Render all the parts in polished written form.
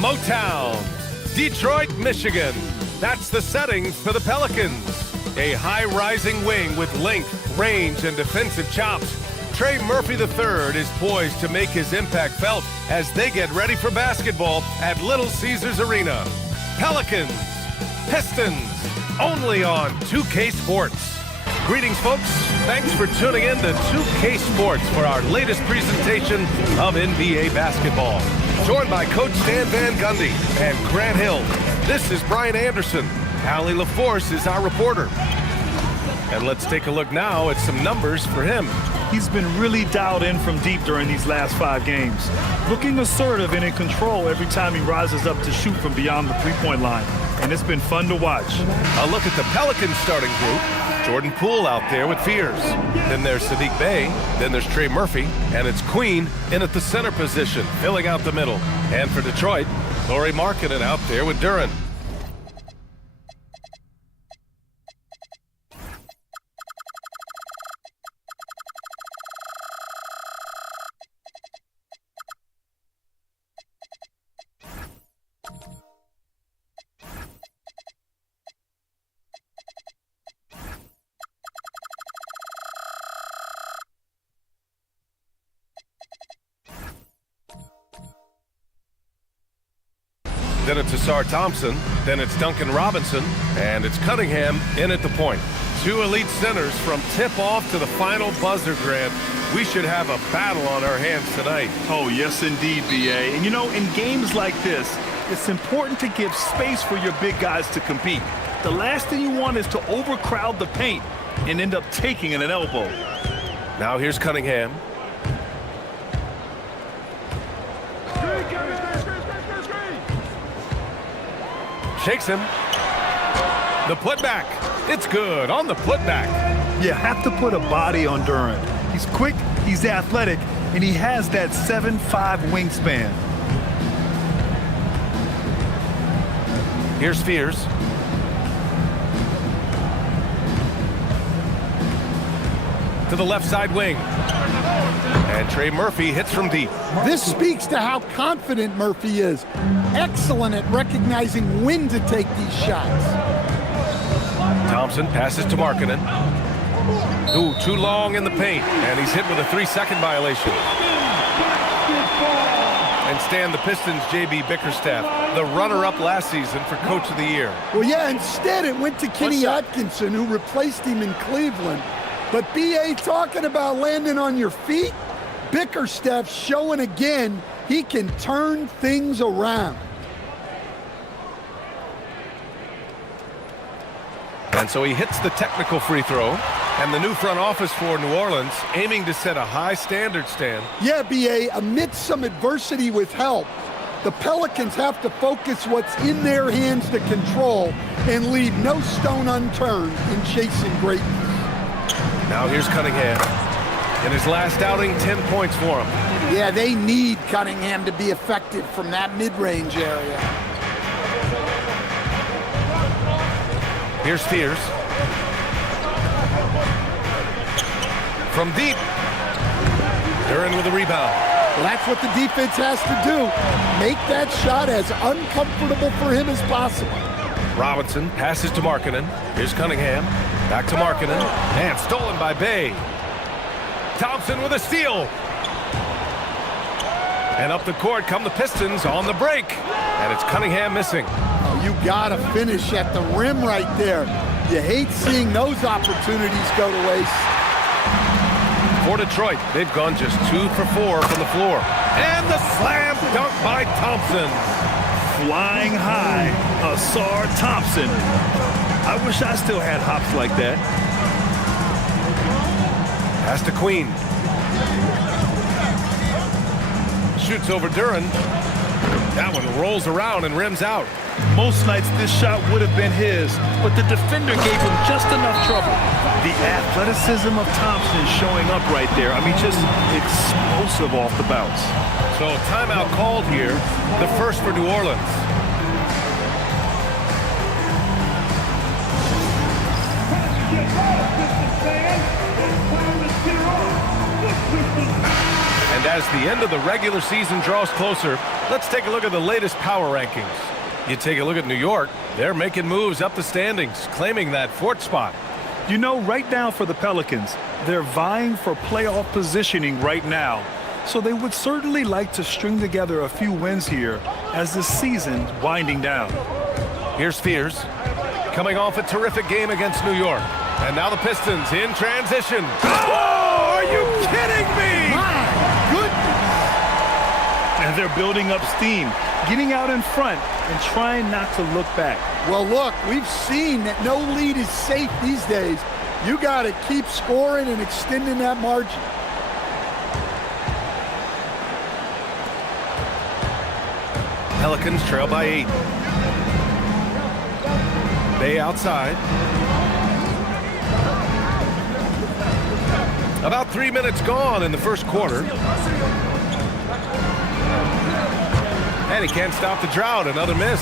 Motown, Detroit, Michigan. That's the setting for the Pelicans. A high-rising wing with length, range, and defensive chops. Trey Murphy III is poised to make his impact felt as they get ready for basketball at Little Caesars Arena. Pelicans, Pistons, only on 2K Sports. Greetings, folks. Thanks for tuning in to 2K Sports for our latest presentation of NBA basketball. Joined by Coach Stan Van Gundy and Grant Hill. This is Brian Anderson. Allie LaForce is our reporter. And let's take a look now at some numbers for him. He's been really dialed in from deep during these last 5 games. Looking assertive and in control every time he rises up to shoot from beyond the three-point line. And it's been fun to watch. A look at the Pelicans starting group. Jordan Poole out there with Fears. Then there's Sadiq Bey. Then there's Trey Murphy. And it's Queen in at the center position, filling out the middle. And for Detroit, Lauri Markkanen out there with Duren. Then it's Asar Thompson, then it's Duncan Robinson, and it's Cunningham in at the point. 2 elite centers from tip-off to the final buzzer, Grant. We should have a battle on our hands tonight. Oh, yes, indeed, B.A. And, you know, in games like this, it's important to give space for your big guys to compete. The last thing you want is to overcrowd the paint and end up taking an elbow. Now here's Cunningham. Shakes him. The putback. It's good on the putback. You have to put a body on Duren. He's quick, he's athletic, and he has that 7'5" wingspan. Here's Fears. To the left side wing. And Trey Murphy hits from deep. This speaks to how confident Murphy is. Excellent at recognizing when to take these shots. Thompson passes to Markkanen. Ooh, too long in the paint. And he's hit with a 3-second violation. And Stan, the Pistons' J.B. Bickerstaff, the runner-up last season for Coach of the Year. Well, yeah, instead it went to Kenny Atkinson, who replaced him in Cleveland. But B.A. talking about landing on your feet, Bickerstaff showing again he can turn things around. And so he hits the technical free throw. And the new front office for New Orleans aiming to set a high standard, Stan. Yeah, B.A., amidst some adversity with help, the Pelicans have to focus what's in their hands to control and leave no stone unturned in chasing greatness. Now here's Cunningham. In his last outing, 10 points for him. Yeah, they need Cunningham to be effective from that mid-range area. Here's Fears. From deep. Duren with a rebound. Well, that's what the defense has to do. Make that shot as uncomfortable for him as possible. Robinson passes to Markkanen. Here's Cunningham. Back to Markkanen. And stolen by Bey. Thompson with a steal. And up the court come the Pistons on the break. And it's Cunningham missing. Oh, you gotta finish at the rim right there. You hate seeing those opportunities go to waste. For Detroit, they've gone just 2 for 4 from the floor. And the slam dunk by Thompson. Flying high, Asar Thompson. I wish I still had hops like that. Pass to Queen. Shoots over Duren. That one rolls around and rims out. Most nights this shot would have been his, but the defender gave him just enough trouble. The athleticism of Thompson showing up right there. I mean, just explosive off the bounce. So timeout called here, the first for New Orleans. And as the end of the regular season draws closer, let's take a look at the latest power rankings. You take a look at New York, they're making moves up the standings, claiming that fourth spot. You know, right now for the Pelicans, they're vying for playoff positioning right now. So they would certainly like to string together a few wins here as the season's winding down. Here's Spears, coming off a terrific game against New York. And now the Pistons in transition. Oh, are you kidding me? My goodness. And they're building up steam, getting out in front and trying not to look back. Well, look, we've seen that no lead is safe these days. You got to keep scoring and extending that margin. Pelicans trail by 8. Bay outside. About 3 minutes gone in the first quarter. And he can't stop the drought. Another miss.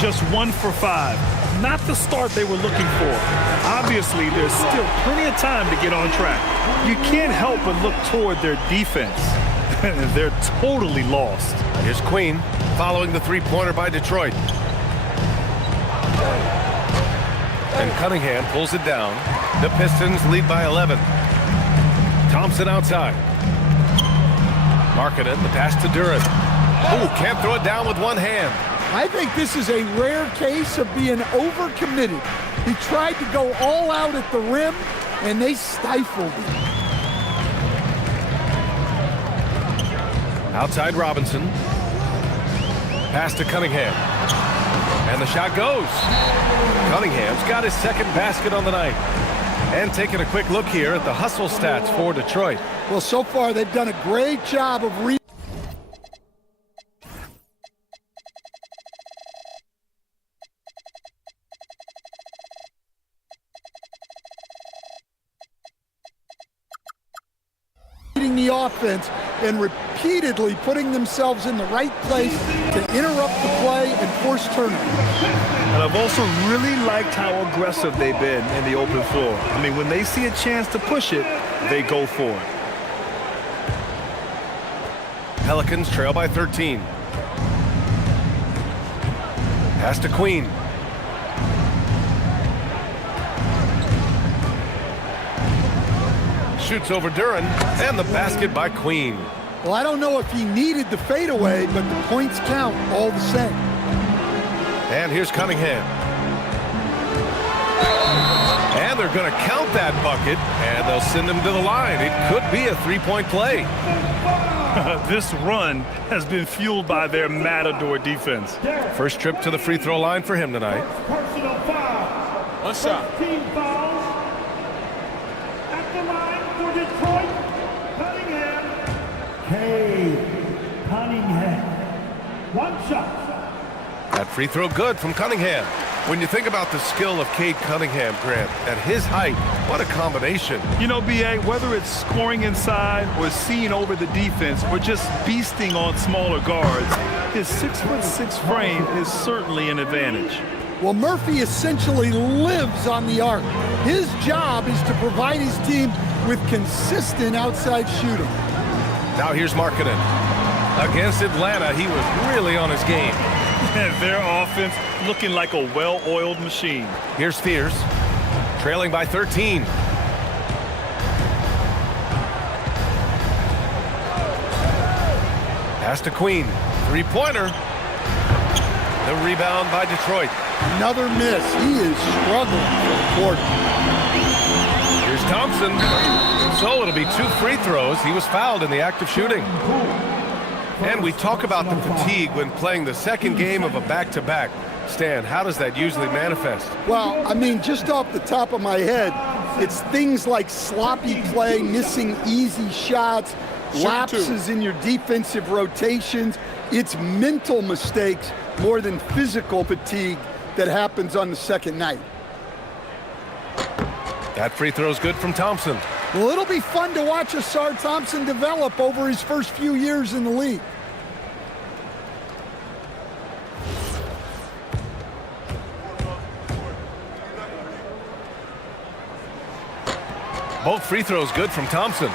Just 1 for 5. Not the start they were looking for. Obviously, there's still plenty of time to get on track. You can't help but look toward their defense. They're totally lost. Here's Queen following the three-pointer by Detroit. And Cunningham pulls it down. The Pistons lead by 11. Thompson outside. Markkanen, the pass to Duran. Oh, can't throw it down with one hand. I think this is a rare case of being overcommitted. He tried to go all out at the rim, and they stifled him. Outside Robinson. Pass to Cunningham. And the shot goes. Cunningham's got his second basket on the night. And taking a quick look here at the hustle stats for Detroit. Well, so far they've done a great job of the offense and repeatedly putting themselves in the right place to interrupt the play and force turnovers. And I've also really liked how aggressive they've been in the open floor. I mean, when they see a chance to push it, they go for it. Pelicans trail by 13. Pass to Queen. Shoots over Duran, and the basket by Queen. Well, I don't know if he needed the fadeaway, but the points count all the same. And here's Cunningham. And they're going to count that bucket, and they'll send him to the line. It could be a three-point play. This run has been fueled by their matador defense. First trip to the free throw line for him tonight. Personal foul. One shot. 15 fouls. At the line for Detroit, Cunningham. Cunningham. One shot. That free throw good from Cunningham. When you think about the skill of Cade Cunningham, Grant, at his height, what a combination. You know, B.A., whether it's scoring inside or seeing over the defense or just beasting on smaller guards, his 6'6" frame is certainly an advantage. Well, Murphy essentially lives on the arc. His job is to provide his team with consistent outside shooting. Now here's Markkanen. Against Atlanta, he was really on his game. And their offense looking like a well-oiled machine. Here's Spears, trailing by 13. Pass to Queen. Three-pointer. The rebound by Detroit. Another miss. He is struggling for the quarter. Here's Thompson. So it'll be 2 free throws. He was fouled in the act of shooting. And we talk about the fatigue when playing the second game of a back-to-back. Stan, how does that usually manifest? Well, I mean, just off the top of my head, it's things like sloppy play, missing easy shots, lapses in your defensive rotations. It's mental mistakes more than physical fatigue that happens on the second night. That free throw is good from Thompson. Well, it'll be fun to watch Asar Thompson develop over his first few years in the league. Both free throws good from Thompson.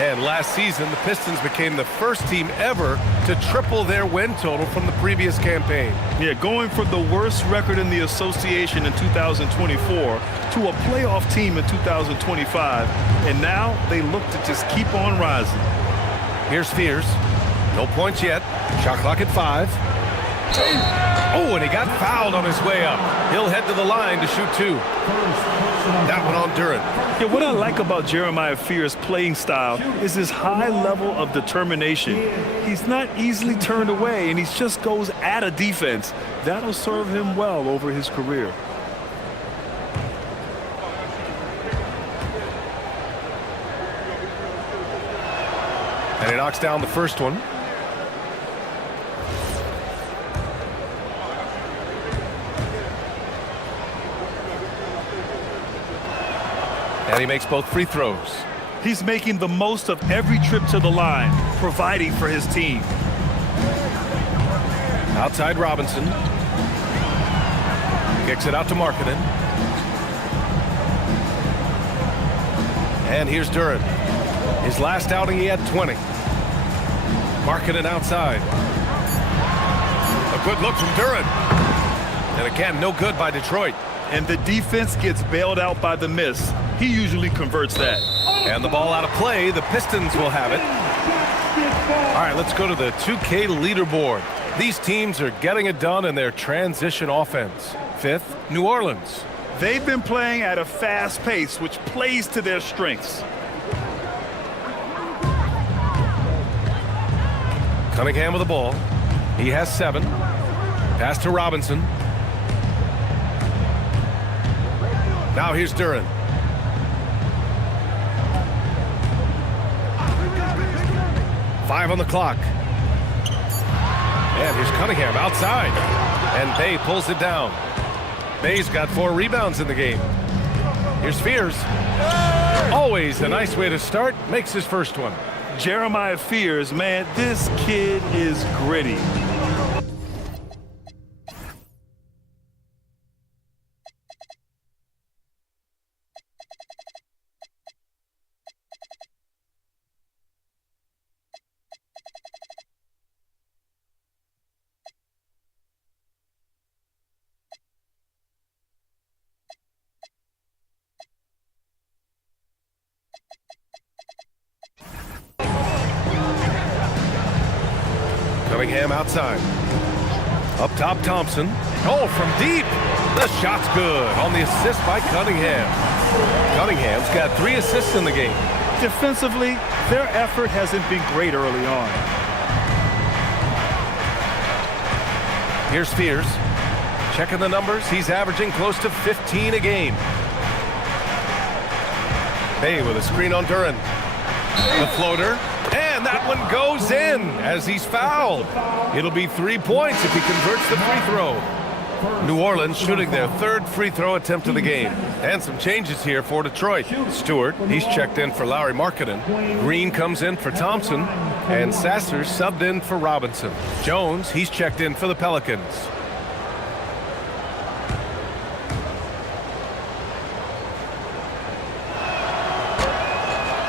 And last season, the Pistons became the first team ever to triple their win total from the previous campaign. Yeah, going from the worst record in the association in 2024 to a playoff team in 2025. And now they look to just keep on rising. Here's Fears. No points yet. Shot clock at 5. Oh, and he got fouled on his way up. He'll head to the line to shoot 2. That one on Duren. Yeah, what I like about Jeremiah Fears' playing style is his high level of determination. He's not easily turned away, and he just goes at a defense. That'll serve him well over his career. And he knocks down the first one. And he makes both free throws. He's making the most of every trip to the line, providing for his team. Outside Robinson. Kicks it out to Markkanen. And here's Duren. His last outing, he had 20. Markkanen outside. A good look from Duren. And again, no good by Detroit. And the defense gets bailed out by the miss. He usually converts that. And the ball out of play. The Pistons will have it. All right, let's go to the 2K leaderboard. These teams are getting it done in their transition offense. 5th, New Orleans. They've been playing at a fast pace, which plays to their strengths. Cunningham with the ball. He has 7. Pass to Robinson. Now here's Duren. Five on the clock. And here's Cunningham outside. And Bay pulls it down. Bay's got 4 rebounds in the game. Here's Fears. Always a nice way to start. Makes his first one. Jeremiah Fears, man, this kid is gritty. Cunningham outside. Up top, Thompson. Oh, from deep. The shot's good on the assist by Cunningham. Cunningham's got 3 assists in the game. Defensively, their effort hasn't been great early on. Here's Fears. Checking the numbers. He's averaging close to 15 a game. Bay with a screen on Duren. The floater. And that one goes in as he's fouled. It'll be 3 points if he converts the free throw. New Orleans shooting their 3rd free throw attempt of the game. And some changes here for Detroit. Stewart, he's checked in for Lauri Markkanen. Green comes in for Thompson. And Sasser subbed in for Robinson. Jones, he's checked in for the Pelicans.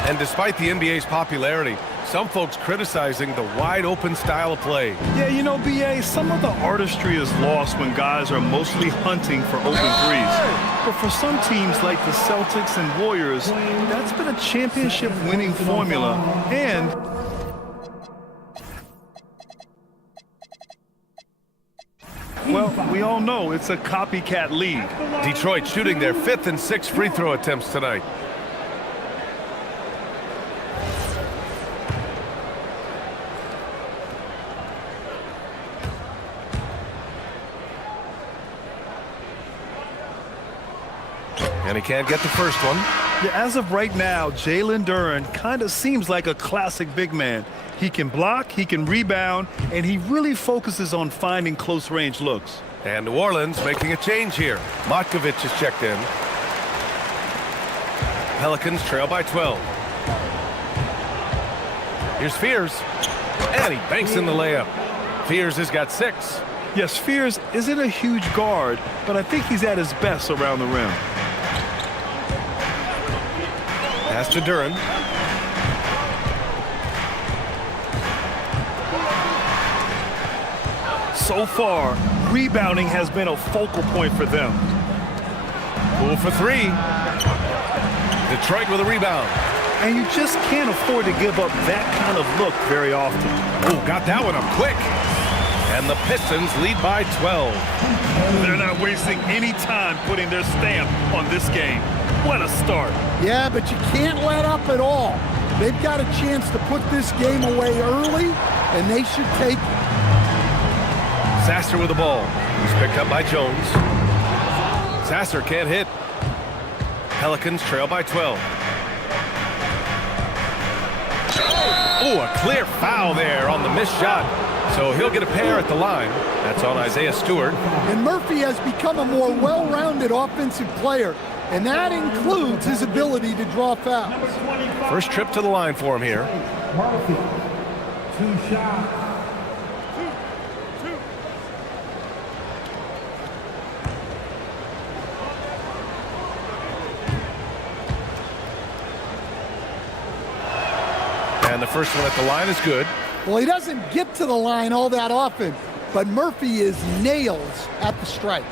And despite the NBA's popularity, some folks criticizing the wide-open style of play. Yeah, you know, B.A., some of the artistry is lost when guys are mostly hunting for open threes. But for some teams like the Celtics and Warriors, that's been a championship-winning formula. And well, we all know it's a copycat league. Detroit shooting their 5th and 6th free throw attempts tonight. And he can't get the first one. Yeah, as of right now, Jalen Duren kind of seems like a classic big man. He can block, he can rebound, and he really focuses on finding close-range looks. And New Orleans making a change here. Matkovic is checked in. Pelicans trail by 12. Here's Fears. And he banks in the layup. Fears has got 6. Yes, Fears isn't a huge guard, but I think he's at his best around the rim. Pass to Duren. So far, rebounding has been a focal point for them. Poole for three. Detroit with a rebound. And you just can't afford to give up that kind of look very often. Oh, got that one up quick. And the Pistons lead by 12. They're not wasting any time putting their stamp on this game. What a start. Yeah, but you can't let up at all. They've got a chance to put this game away early, and they should take it. Sasser with the ball. He's picked up by Jones. Sasser can't hit. Pelicans trail by 12. Oh, a clear foul there on the missed shot. So he'll get a pair at the line. That's on Isaiah Stewart. And Murphy has become a more well-rounded offensive player, and that includes his ability to draw fouls. First trip to the line for him here. Murphy, 2 shots. And the first one at the line is good. Well, he doesn't get to the line all that often, but Murphy is nails at the stripe.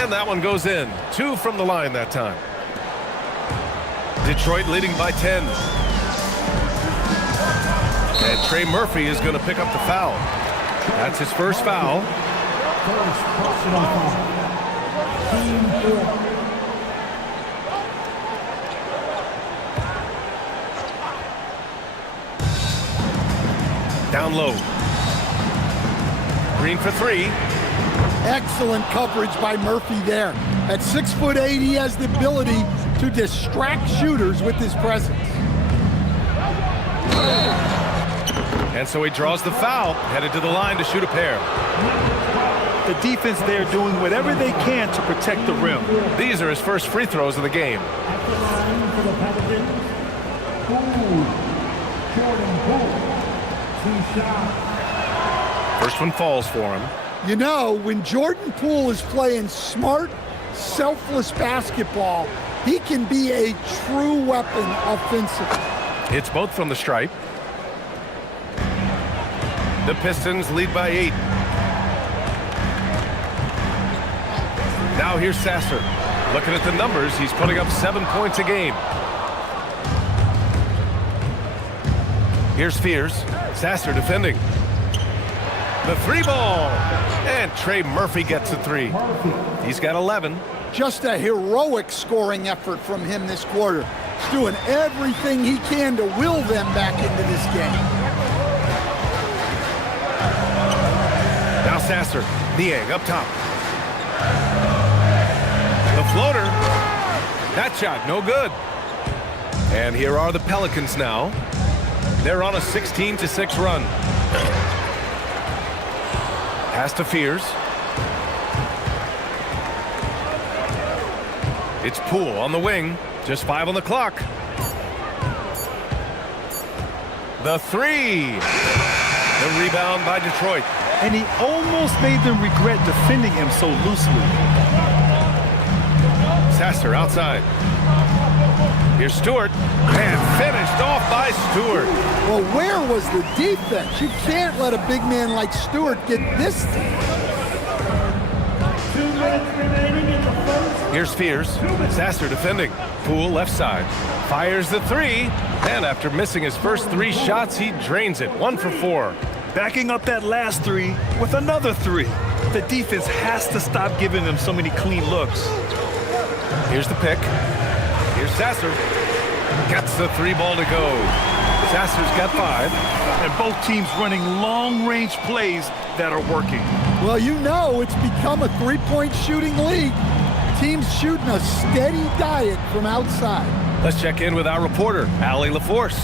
And that one goes in. 2 from the line that time. Detroit leading by 10. And Trey Murphy is going to pick up the foul. That's his first foul. First personal foul. Team 4. Down low. Green for 3. Excellent coverage by Murphy there. At 6'8", he has the ability to distract shooters with his presence. And so he draws the foul, headed to the line to shoot a pair. The defense there doing whatever they can to protect the rim. These are his first free throws of the game. At the line for the Pelicans, Poole. Jordan Poole, 2 shots. First one falls for him. You know, when Jordan Poole is playing smart, selfless basketball, he can be a true weapon offensively. It's both from the stripe. The Pistons lead by 8. Now here's Sasser. Looking at the numbers, he's putting up 7 points a game. Here's Fears. Sasser defending. The 3 ball. And Trey Murphy gets a 3. He's got 11. Just a heroic scoring effort from him this quarter. He's doing everything he can to will them back into this game. Now Sasser. Niang up top. The floater. That shot, no good. And here are the Pelicans now. They're on a 16-6 run. Pass to Fears. It's Poole on the wing. Just 5 on the clock. The 3. The rebound by Detroit. And he almost made them regret defending him so loosely. Sasser outside. Here's Stewart. And finished off by Stewart. Well, where was the defense? You can't let a big man like Stewart get this thing. 2 minutes remaining in the first. Here's Fears. Sasser defending. Poole left side. Fires the 3. And after missing his first 3 shots, he drains it. 1 for 4. Backing up that last 3 with another 3. The defense has to stop giving them so many clean looks. Here's the pick. Here's Sasser. Gets the 3 ball to go. Sasser's got 5. And both teams running long-range plays that are working. Well, you know it's become a three-point shooting league. Teams shooting a steady diet from outside. Let's check in with our reporter, Allie LaForce.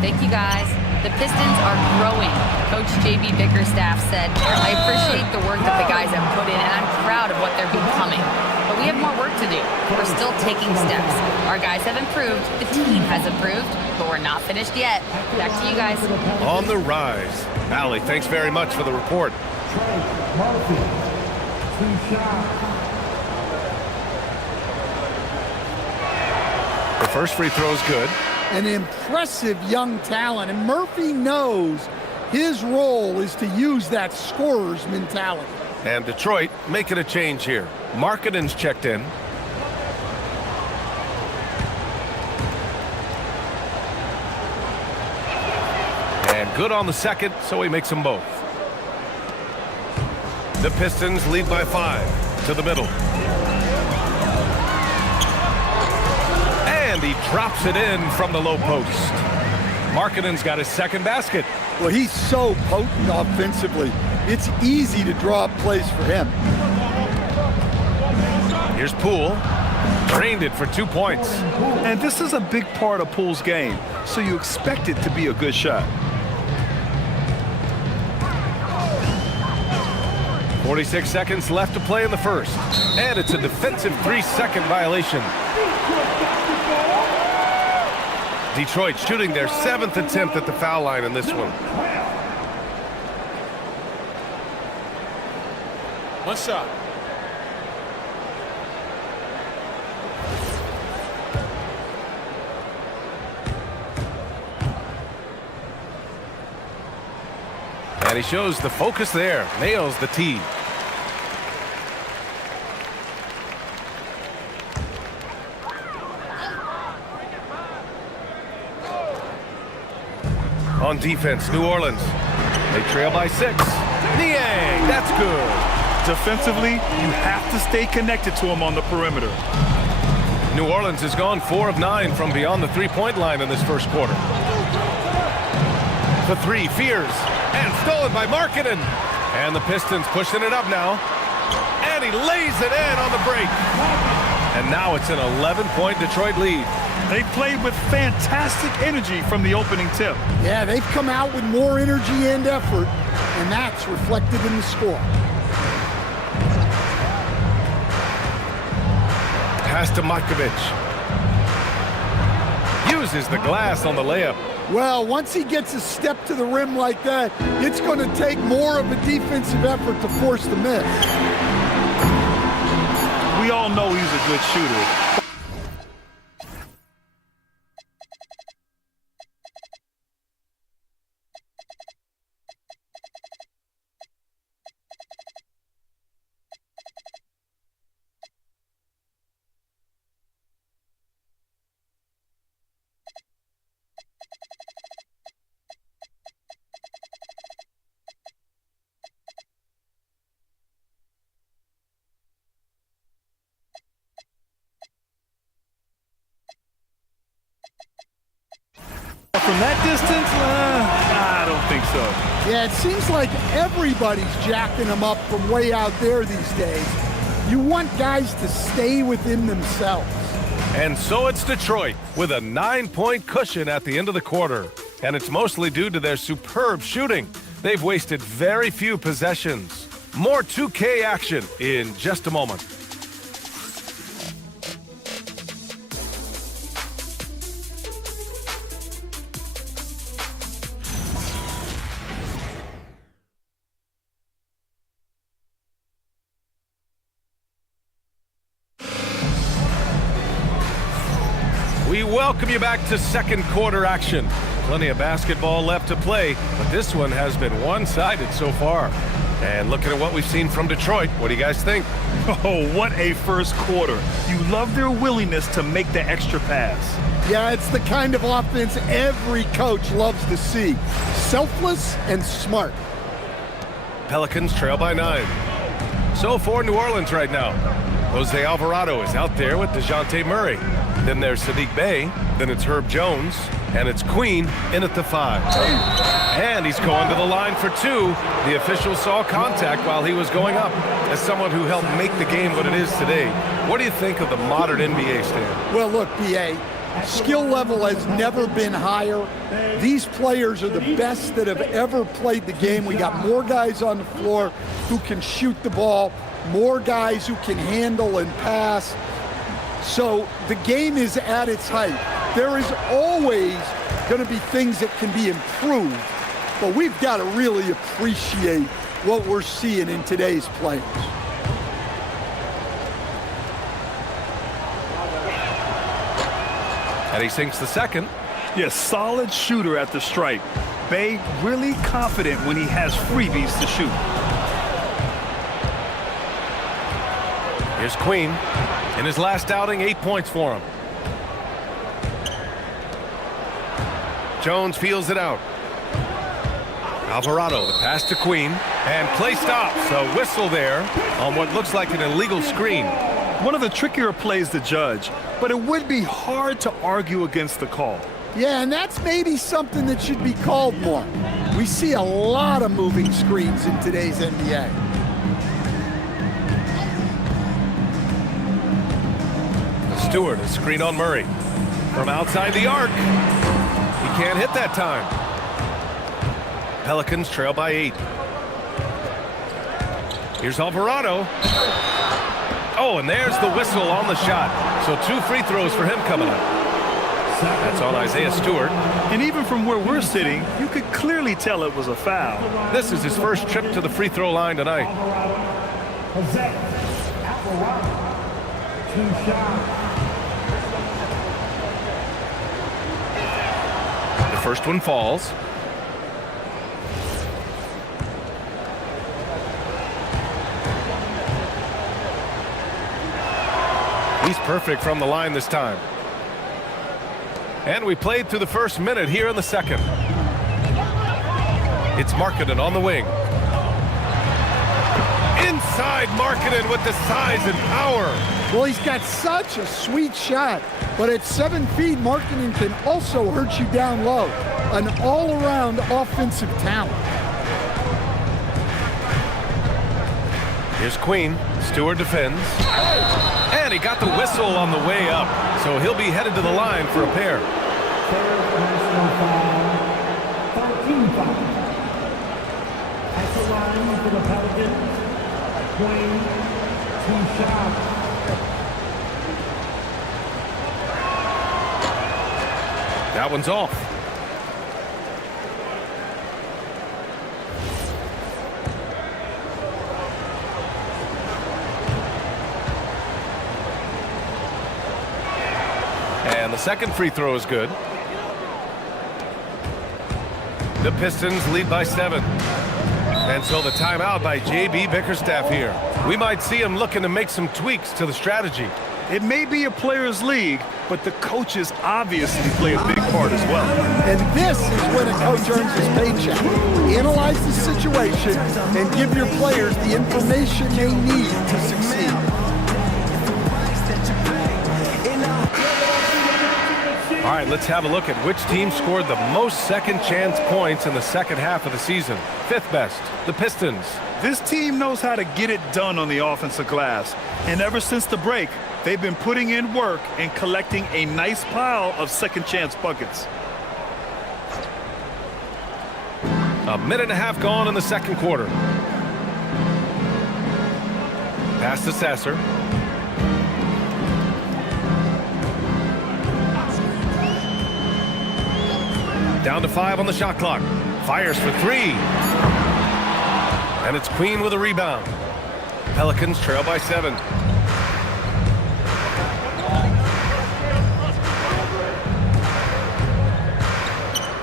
Thank you, guys. The Pistons are growing. Coach J.B. Bickerstaff said, I appreciate the work that the guys have put in, and I'm proud of what they're becoming. But we have more work to do. We're still taking steps. Our guys have improved. The team has improved. But we're not finished yet. Back to you guys. On the rise. Allie, thanks very much for the report. Trey Murphy, 2 shots. The first free throw is good. An impressive young talent, and Murphy knows his role is to use that scorer's mentality. And Detroit making a change here. Markkanen's checked in. And good on the second, so he makes them both. The Pistons lead by 5 to the middle. And he drops it in from the low post. Markkanen's got his second basket. Well, he's so potent offensively. It's easy to draw up plays for him. Here's Poole. Drained it for 2 points. And this is a big part of Poole's game, so you expect it to be a good shot. 46 seconds left to play in the first. And it's a defensive 3-second violation. Detroit shooting their 7th attempt at the foul line in this one. One shot. And he shows the focus there. Nails the tee. On defense, New Orleans. They trail by 6. Niang, that's good. Defensively, you have to stay connected to him on the perimeter. New Orleans has gone 4 of 9 from beyond the three-point line in this first quarter. The 3, Fears, and stolen by Markkanen. And the Pistons pushing it up now. And he lays it in on the break. And now it's an 11-point Detroit lead. They played with fantastic energy from the opening tip. Yeah, they've come out with more energy and effort, and that's reflected in the score. Pass to Matkovic. Uses the glass on the layup. Well, once he gets a step to the rim like that, it's going to take more of a defensive effort to force the miss. We all know he's a good shooter. From that distance, I don't think so. Yeah, it seems like everybody's jacking them up from way out there these days. You want guys to stay within themselves. And so it's Detroit with a 9-point cushion at the end of the quarter. And it's mostly due to their superb shooting. They've wasted very few possessions. More 2K action in just a moment. We welcome you back to second quarter action. Plenty of basketball left to play, but this one has been one-sided so far. And looking at what we've seen from Detroit, what do you guys think? Oh, what a first quarter. You love their willingness to make the extra pass. Yeah, it's the kind of offense every coach loves to see. Selfless and smart. Pelicans trail by 9. So for New Orleans right now, Jose Alvarado is out there with DeJounte Murray. Then there's Sadiq Bey. Then it's Herb Jones. And it's Queen in at the 5. And he's going to the line for 2. The official saw contact while he was going up. As someone who helped make the game what it is today, what do you think of the modern NBA, Stan? Well, look, B.A., skill level has never been higher. These players are the best that have ever played the game. We got more guys on the floor who can shoot the ball, more guys who can handle and pass. So the game is at its height. There is always going to be things that can be improved, but we've got to really appreciate what we're seeing in today's players. And he sinks the second. Yes, solid shooter at the stripe. Bay really confident when he has freebies to shoot. Here's Queen. In his last outing, 8 points for him. Jones feels it out. Alvarado, the pass to Queen, and play stops. A whistle there on what looks like an illegal screen. One of the trickier plays to judge, but it would be hard to argue against the call. Yeah, and that's maybe something that should be called more. We see a lot of moving screens in today's NBA. Stewart, a screen on Murray. From outside the arc. He can't hit that time. Pelicans trail by 8. Here's Alvarado. Oh, and there's the whistle on the shot. So 2 free throws for him coming up. That's on Isaiah Stewart. And even from where we're sitting, you could clearly tell it was a foul. This is his first trip to the free throw line tonight. Jose Alvarado. 2 shots. The first one falls. He's perfect from the line this time. And we played through the first minute here in the second. It's Markkanen on the wing. Inside Markkanen with the size and power. Well, he's got such a sweet shot, but at 7 feet, Markkanen can also hurt you down low. An all-around offensive talent. Here's Queen. Stewart defends. And he got the whistle on the way up. So he'll be headed to the line for a pair. Third personal foul. 13 foul. At the line for the Pelicans. Queen. 2 shots. That one's off. And the second free throw is good. The Pistons lead by 7. And so the timeout by J.B. Bickerstaff here. We might see him looking to make some tweaks to the strategy. It may be a player's league, but the coaches obviously play a big part as well. And this is when a coach earns his paycheck. Analyze the situation and give your players the information they need to succeed. All right, let's have a look at which team scored the most second chance points in the second half of the season. 5th best, the Pistons. This team knows how to get it done on the offensive glass. And ever since the break, they've been putting in work and collecting a nice pile of second chance buckets. A minute and a half gone in the second quarter. Pass to Sasser. Down to 5 on the shot clock. Fires for 3. And it's Queen with a rebound. Pelicans trail by 7.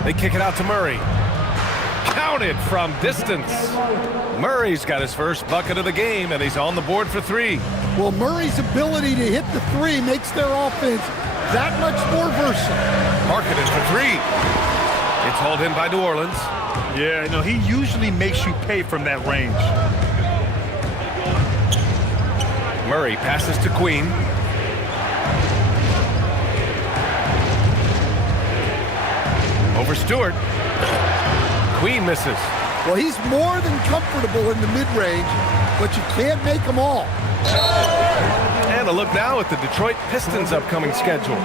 They kick it out to Murray. Counted from distance. Murray's got his first bucket of the game, and he's on the board for 3. Well, Murray's ability to hit the 3 makes their offense that much more versatile. Markkanen for 3. It's hauled in by New Orleans. Yeah, no, he usually makes you pay from that range. Murray passes to Queen. Over Stewart. Queen misses. Well, he's more than comfortable in the mid-range, but you can't make them all. And a look now at the Detroit Pistons' upcoming schedule.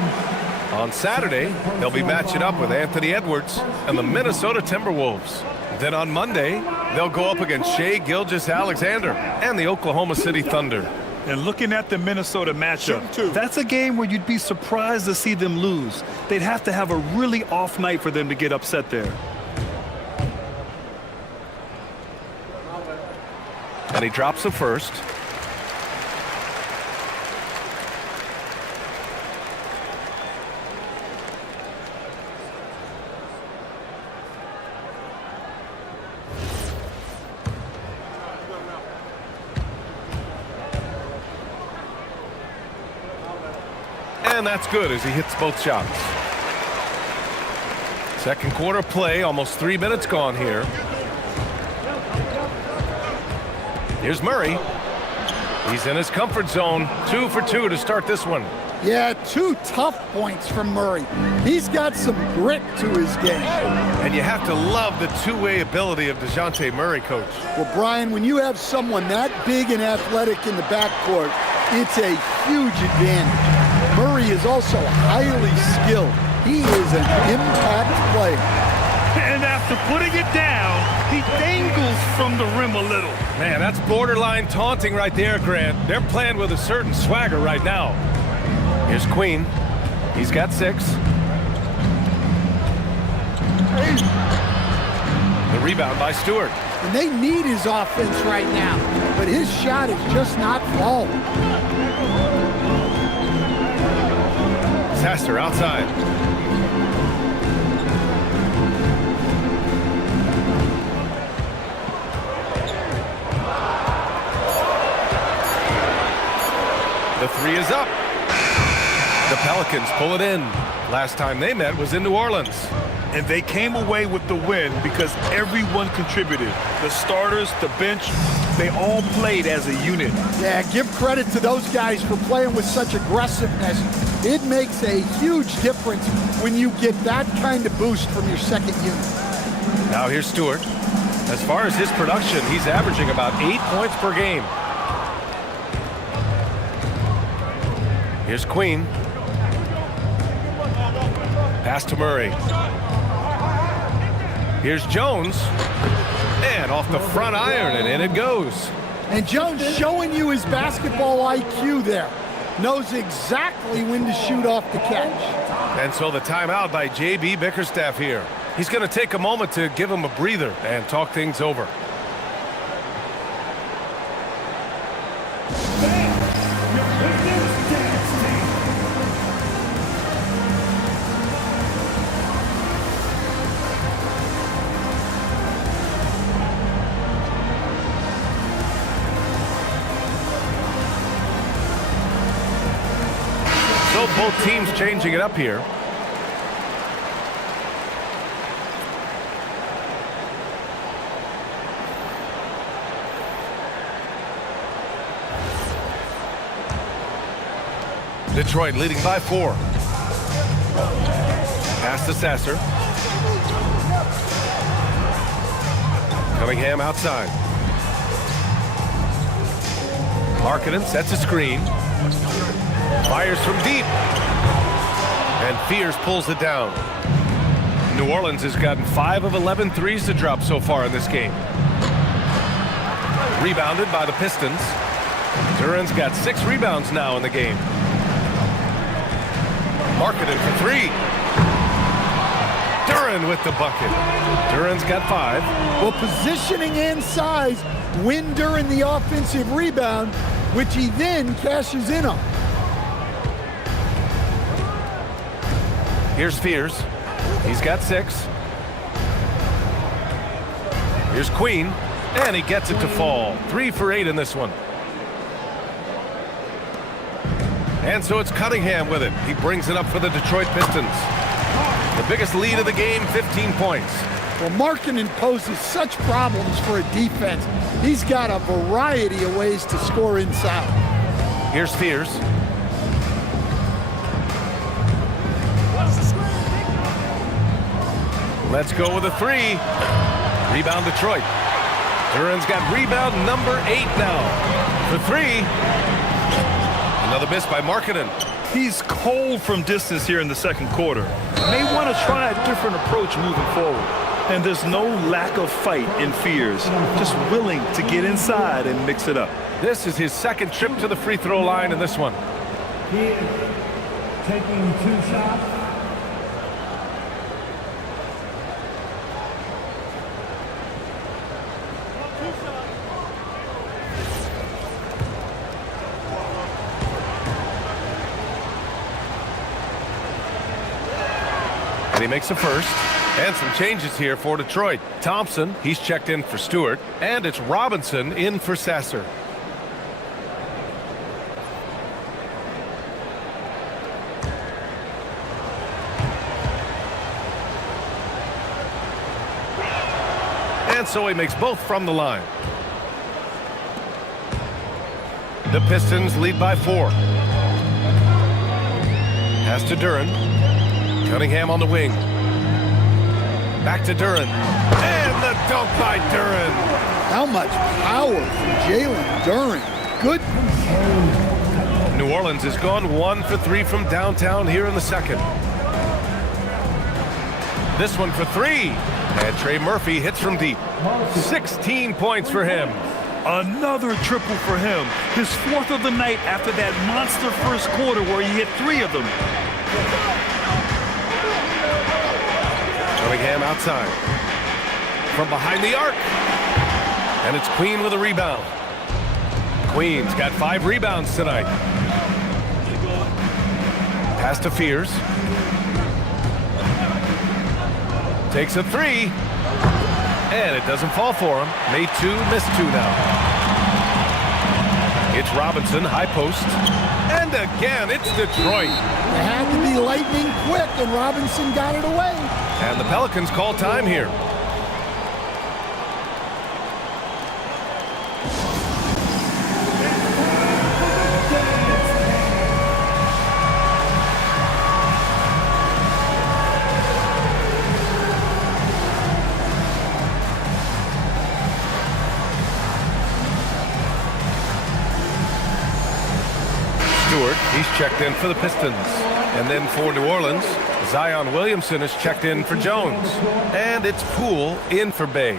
On Saturday, they'll be matching up with Anthony Edwards and the Minnesota Timberwolves. Then on Monday, they'll go up against Shai Gilgeous-Alexander and the Oklahoma City Thunder. And looking at the Minnesota matchup, that's a game where you'd be surprised to see them lose. They'd have to have a really off night for them to get upset there. And he drops the first. And that's good as he hits both shots. Second quarter play, almost 3 minutes gone here. Here's Murray. He's in his comfort zone. 2 for 2 to start this one. Yeah, 2 tough points from Murray. He's got some grit to his game. And you have to love the two-way ability of DeJounte Murray, Coach. Well, Brian, when you have someone that big and athletic in the backcourt, it's a huge advantage. Murray is also highly skilled. He is an impact player. And after putting it down, he dangles from the rim a little. Man, that's borderline taunting right there, Grant. They're playing with a certain swagger right now. Here's Queen. He's got 6. The rebound by Stewart. And they need his offense right now, but his shot is just not falling. Sasser outside. The 3 is up. The Pelicans pull it in. Last time they met was in New Orleans. And they came away with the win because everyone contributed. The starters, the bench, they all played as a unit. Yeah, give credit to those guys for playing with such aggressiveness. It makes a huge difference when you get that kind of boost from your second unit. Now here's Stewart. As far as his production, he's averaging about 8 points per game. Here's Queen. Pass to Murray. Here's Jones. And off the front iron, and in it goes. And Jones showing you his basketball IQ there. Knows exactly when to shoot off the catch. And so the timeout by J.B. Bickerstaff here. He's going to take a moment to give him a breather and talk things over. So both teams changing it up here. Detroit leading by 4. Pass to Sasser. Cunningham outside. Markkanen sets a screen. Fires from deep. And Fears pulls it down. New Orleans has gotten 5 of 11 threes to drop so far in this game. Rebounded by the Pistons. Duran's got 6 rebounds now in the game. Markkanen for 3. Duran with the bucket. Duran's got 5. Well, positioning and size win Duran the offensive rebound, which he then cashes in on. Here's Fears. He's got 6. Here's Queen. And he gets it to fall. 3 for 8 in this one. And so it's Cunningham with it. He brings it up for the Detroit Pistons. The biggest lead of the game, 15 points. Well, Markkanen poses such problems for a defense. He's got a variety of ways to score inside. Here's Fears. Let's go with a 3. Rebound Detroit. Duran's got rebound number 8 now. For 3. Another miss by Markkanen. He's cold from distance here in the second quarter. May want to try a different approach moving forward. And there's no lack of fight in Fears. Just willing to get inside and mix it up. This is his second trip to the free throw line in this one. He is taking 2 shots. And he makes a first. And some changes here for Detroit. Thompson, he's checked in for Stewart. And it's Robinson in for Sasser. And so he makes both from the line. The Pistons lead by 4. Pass to Duren. Cunningham on the wing. Back to Duren. And the dunk by Duren. How much power from Jalen Duren. Good. New Orleans has gone 1 for 3 from downtown here in the second. This one for 3. And Trey Murphy hits from deep. 16 points for him. Another triple for him. His 4th of the night after that monster first quarter where he hit 3 of them. Cunningham outside. From behind the arc. And it's Queen with a rebound. Queen's got 5 rebounds tonight. Pass to Fears. Takes a 3. And it doesn't fall for him. Made 2, missed 2 now. It's Robinson, high post. And again, it's Detroit. It had to be lightning quick, and Robinson got it away. And the Pelicans call time here. Stewart, he's checked in for the Pistons. And then for New Orleans, Zion Williamson is checked in for Jones. And it's Poole in for Bay.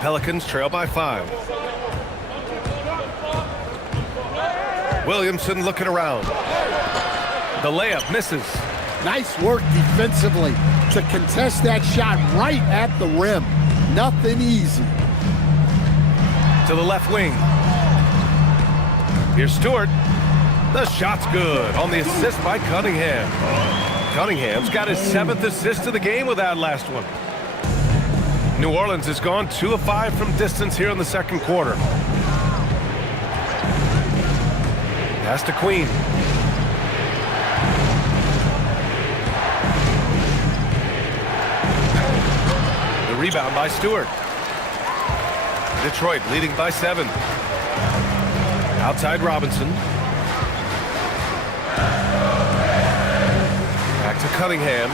Pelicans trail by 5. Williamson looking around. The layup misses. Nice work defensively to contest that shot right at the rim. Nothing easy. To the left wing. Here's Stewart. The shot's good on the assist by Cunningham. Cunningham's got his 7th assist of the game with that last one. New Orleans has gone 2 of 5 from distance here in the second quarter. Pass to Queen. The rebound by Stewart. Detroit leading by 7. Outside Robinson. Back to Cunningham.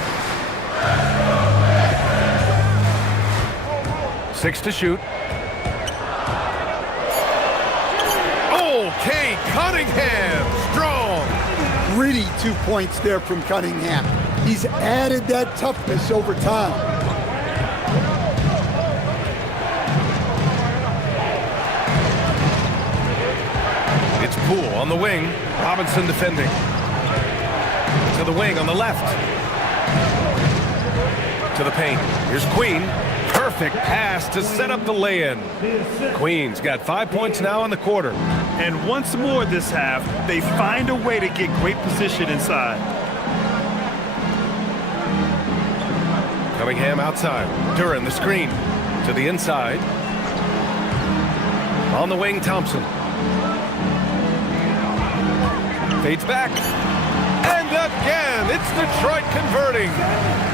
6 to shoot. Okay, Cunningham, strong. Gritty 2 points there from Cunningham. He's added that toughness over time. It's Poole on the wing. Robinson defending. To the wing on the left. To the paint. Here's Queen. Perfect pass to set up the lay-in. Queen's got 5 points now in the quarter. And once more this half, they find a way to get great position inside. Cunningham outside. Duren the screen. To the inside. On the wing, Thompson. Fades back. And again, it's Detroit converting.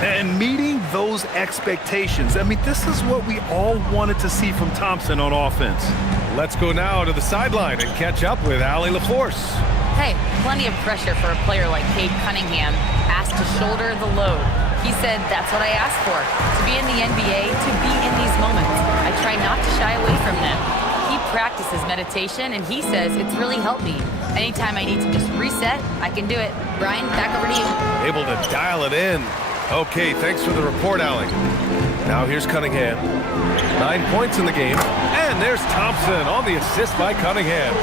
And meeting those expectations. I mean, this is what we all wanted to see from Thompson on offense. Let's go now to the sideline and catch up with Allie LaForce. Hey, plenty of pressure for a player like Cade Cunningham, asked to shoulder the load. He said, that's what I asked for, to be in the NBA, to be in these moments. I try not to shy away from them. He practices meditation, and he says it's really helped me. Anytime I need to just reset, I can do it. Brian, back over to you. Able to dial it in. Okay, thanks for the report, Allie. Now here's Cunningham. 9 points in the game. And there's Thompson on the assist by Cunningham.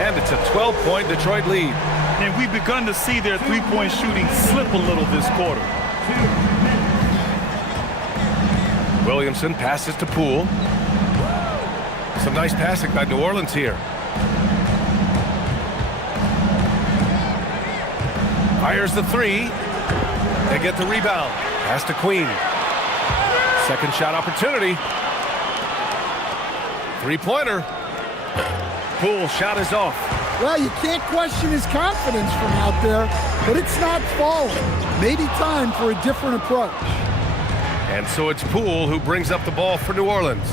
And it's a 12-point Detroit lead. And we've begun to see their three-point shooting slip a little this quarter. Williamson passes to Poole. Some nice passing by New Orleans here. Fires the 3. They get the rebound. Pass to Queen. Second shot opportunity. Three-pointer. Poole shot is off. Well, you can't question his confidence from out there, but it's not falling. Maybe time for a different approach. And so it's Poole who brings up the ball for New Orleans.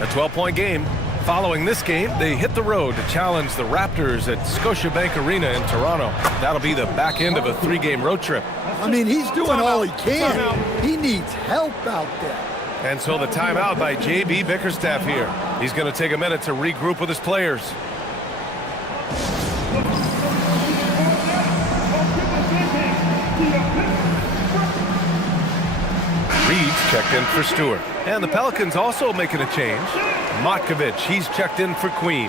A 12-point game. Following this game, they hit the road to challenge the Raptors at Scotiabank Arena in Toronto. That'll be the back end of a 3-game road trip. I mean, he's doing all he can. He needs help out there. And so the timeout by J.B. Bickerstaff here. He's going to take a minute to regroup with his players. Reed's checked in for Stewart. And the Pelicans also making a change. Matkovic, he's checked in for Queen.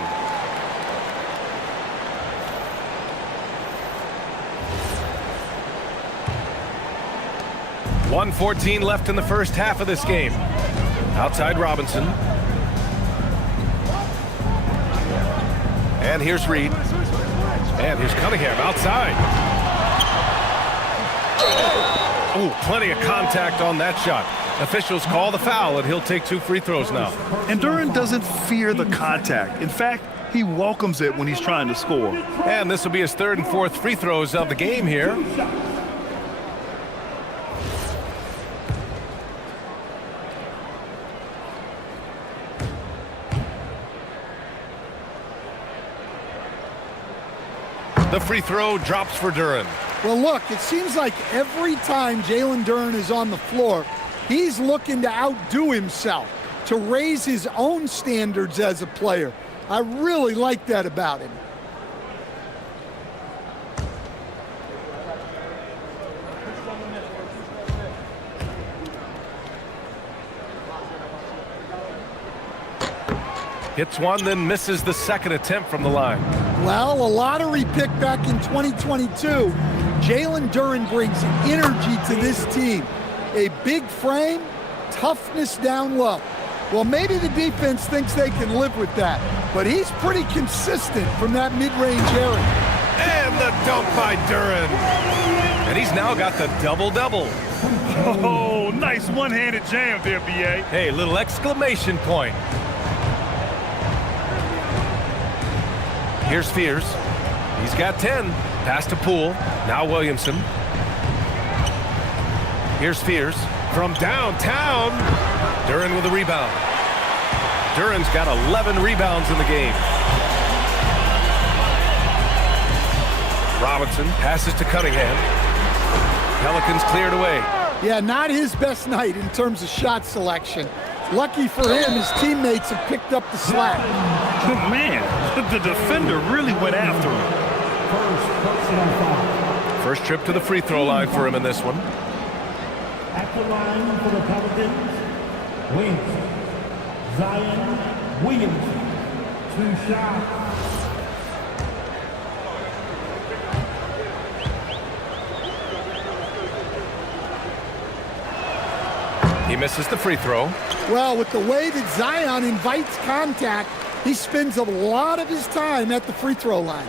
.114 left in the first half of this game. Outside Robinson. And here's Reed. And here's Cunningham outside. Oh, plenty of contact on that shot. Officials call the foul, and he'll take 2 free throws now. And Duren doesn't fear the contact. In fact, he welcomes it when he's trying to score. And this will be his 3rd and 4th free throws of the game here. The free throw drops for Duren. Well, look, it seems like every time Jalen Duren is on the floor, he's looking to outdo himself, to raise his own standards as a player. I really like that about him. Hits one, then misses the 2nd attempt from the line. Well, a lottery pick back in 2022. Jalen Duren brings energy to this team. A big frame, toughness down low. Well, maybe the defense thinks they can live with that, but he's pretty consistent from that mid-range area. And the dunk by Duren. And he's now got the double-double. Oh, nice one-handed jam there, B.A. Hey, little exclamation point. Here's Fears. He's got 10. Pass to Poole. Now Williamson. Here's Fears from downtown. Duren with a rebound. Duren's got 11 rebounds in the game. Robinson passes to Cunningham. Pelicans cleared away. Yeah, not his best night in terms of shot selection. Lucky for him, his teammates have picked up the slack. Man, the defender really went after him. First trip to the free throw line for him in this one. At the line for the Pelicans, wins Zion Williamson. 2 shots. He misses the free throw. Well, with the way that Zion invites contact, he spends a lot of his time at the free throw line.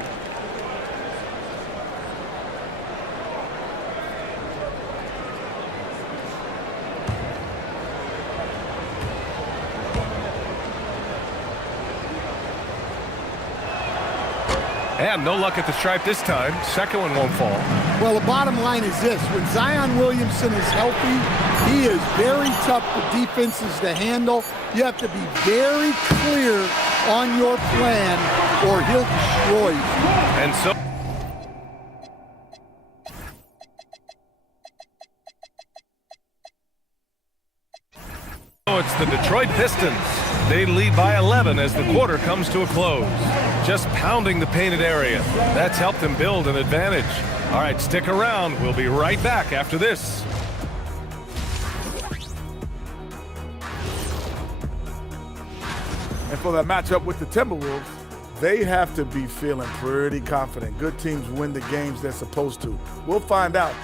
And no luck at the stripe this time. 2nd one won't fall. Well, the bottom line is this. When Zion Williamson is healthy, he is very tough for defenses to handle. You have to be very clear on your plan or he'll destroy you. And so it's the Detroit Pistons. They lead by 11 as the quarter comes to a close. Just pounding the painted area. That's helped them build an advantage. All right, stick around. We'll be right back after this. And for that matchup with the Timberwolves, they have to be feeling pretty confident. Good teams win the games they're supposed to. We'll find out.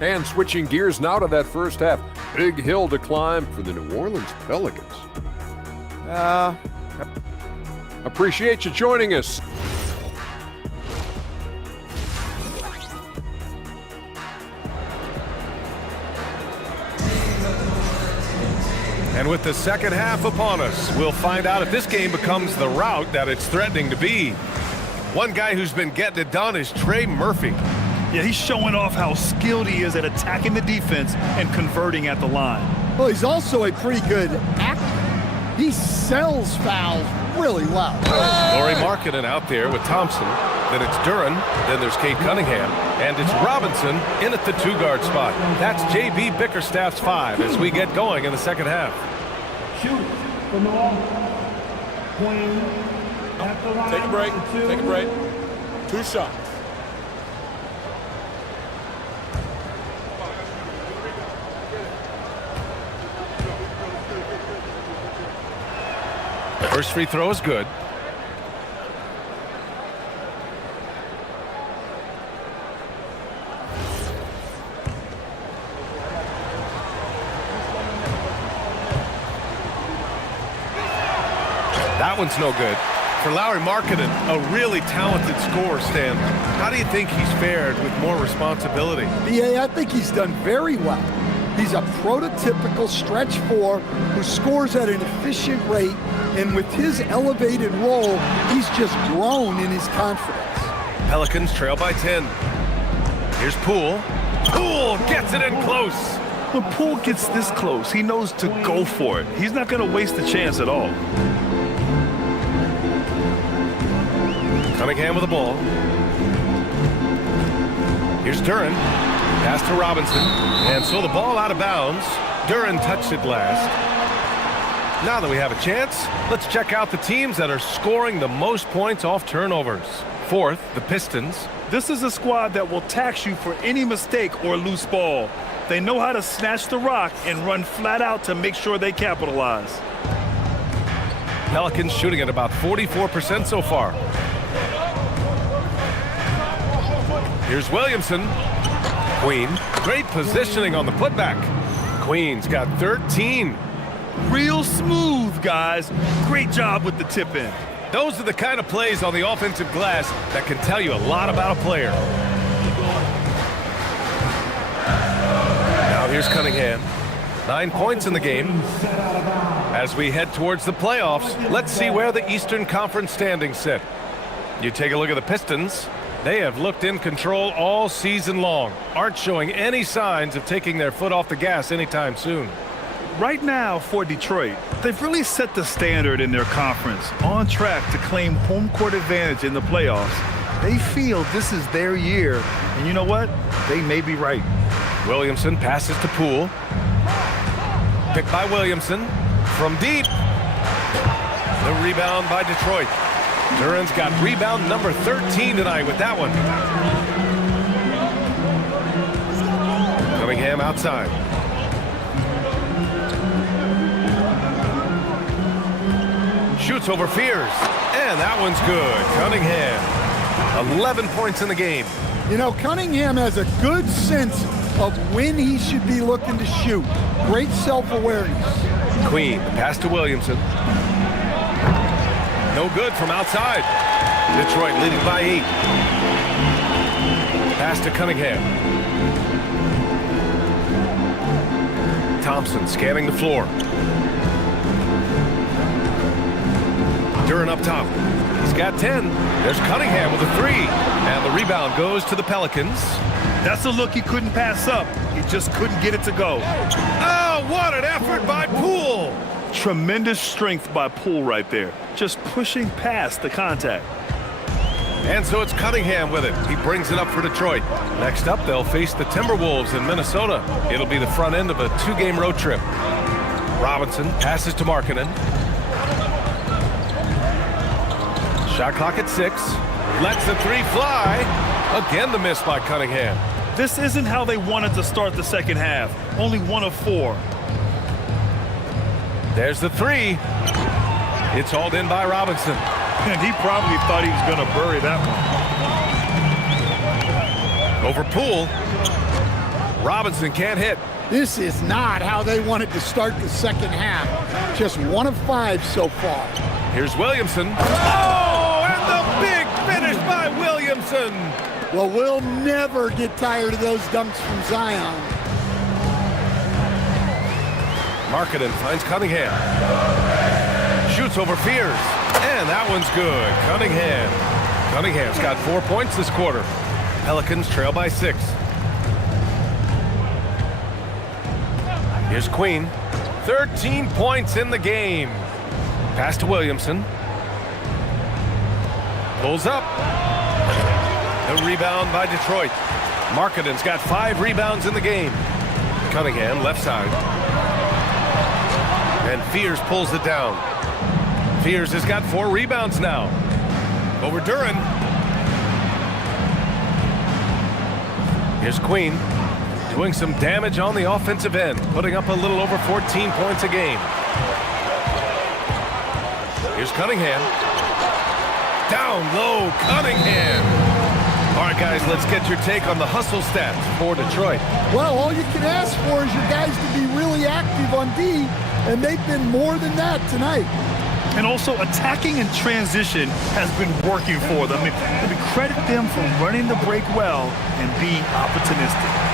And switching gears now to that first half. Big hill to climb for the New Orleans Pelicans. Appreciate you joining us. And with the second half upon us, we'll find out if this game becomes the rout that it's threatening to be. One guy who's been getting it done is Trey Murphy. Yeah, he's showing off how skilled he is at attacking the defense and converting at the line. Well, he's also a pretty good actor. He sells fouls really well. Lauri Markkanen out there with Thompson. Then it's Duren. Then there's Cade Cunningham. And it's Robinson in at the 2-guard spot. That's J.B. Bickerstaff's 5 as we get going in the second half. Shoot from the wall. Queen at the line. Take a break. For two. Take a break. 2 shots. First free throw is good. That one's no good. For Lauri Markkanen, a really talented scorer, Stan. How do you think he's fared with more responsibility? BA, I think he's done very well. He's a prototypical stretch 4 who scores at an efficient rate, and with his elevated role, he's just grown in his confidence. Pelicans trail by 10. Here's Poole. Poole gets it in close. When Poole gets this close, he knows to go for it. He's not going to waste a chance at all. Cunningham with the ball. Here's Duren. Pass to Robinson. And so the ball out of bounds. Duren touched it last. Now that we have a chance, let's check out the teams that are scoring the most points off turnovers. Fourth, the Pistons. This is a squad that will tax you for any mistake or loose ball. They know how to snatch the rock and run flat out to make sure they capitalize. Pelicans shooting at about 44% so far. Here's Williamson. Queen, great positioning on the putback. Queen's got 13. Real smooth, guys. Great job with the tip in. Those are the kind of plays on the offensive glass that can tell you a lot about a player. Now here's Cunningham. 9 points in the game. As we head towards the playoffs, let's see where the Eastern Conference standings sit. You take a look at the Pistons. They have looked in control all season long, aren't showing any signs of taking their foot off the gas anytime soon. Right now for Detroit, they've really set the standard in their conference, on track to claim home court advantage in the playoffs. They feel this is their year, and you know what? They may be right. Williamson passes to Poole. Picked by Williamson from deep. The rebound by Detroit. Duren's got rebound number 13 tonight with that one. Cunningham outside. Shoots over Fears, and that one's good. Cunningham, 11 points in the game. You know, Cunningham has a good sense of when he should be looking to shoot. Great self-awareness. Queen, pass to Williamson. No good from outside. Detroit leading by 8. Pass to Cunningham. Thompson scanning the floor. Duren up top. He's got 10. There's Cunningham with a 3. And the rebound goes to the Pelicans. That's a look he couldn't pass up. He just couldn't get it to go. Oh, what an effort by Poole. Tremendous strength by Poole right there. Just pushing past the contact. And so it's Cunningham with it. He brings it up for Detroit. Next up, they'll face the Timberwolves in Minnesota. It'll be the front end of a 2-game road trip. Robinson passes to Markkanen. Shot clock at 6. Lets the 3 fly. Again, the miss by Cunningham. This isn't how they wanted to start the second half. Only 1 of 4. There's the 3. It's hauled in by Robinson. And he probably thought he was going to bury that one. Over Poole. Robinson can't hit. This is not how they wanted to start the second half. Just 1 of 5 so far. Here's Williamson. Oh, and the big finish by Williamson. Well, we'll never get tired of those dunks from Zion. Markkanen finds Cunningham. Shoots over Fears. And that one's good. Cunningham's got 4 points this quarter. Pelicans trail by 6. Here's Queen. 13 points in the game. Pass to Williamson. Pulls up. The rebound by Detroit. Markkanen's got 5 rebounds in the game. Cunningham, left side. And Fears pulls it down. Fears has got 4 rebounds now. Over Duren. Here's Queen. Doing some damage on the offensive end. Putting up a little over 14 points a game. Here's Cunningham. Down low, Cunningham. All right, guys, let's get your take on the hustle stats for Detroit. Well, all you can ask for is your guys to be really active on D, and they've been more than that tonight. And also, attacking in transition has been working for them. Let me credit them for running the break well and being opportunistic.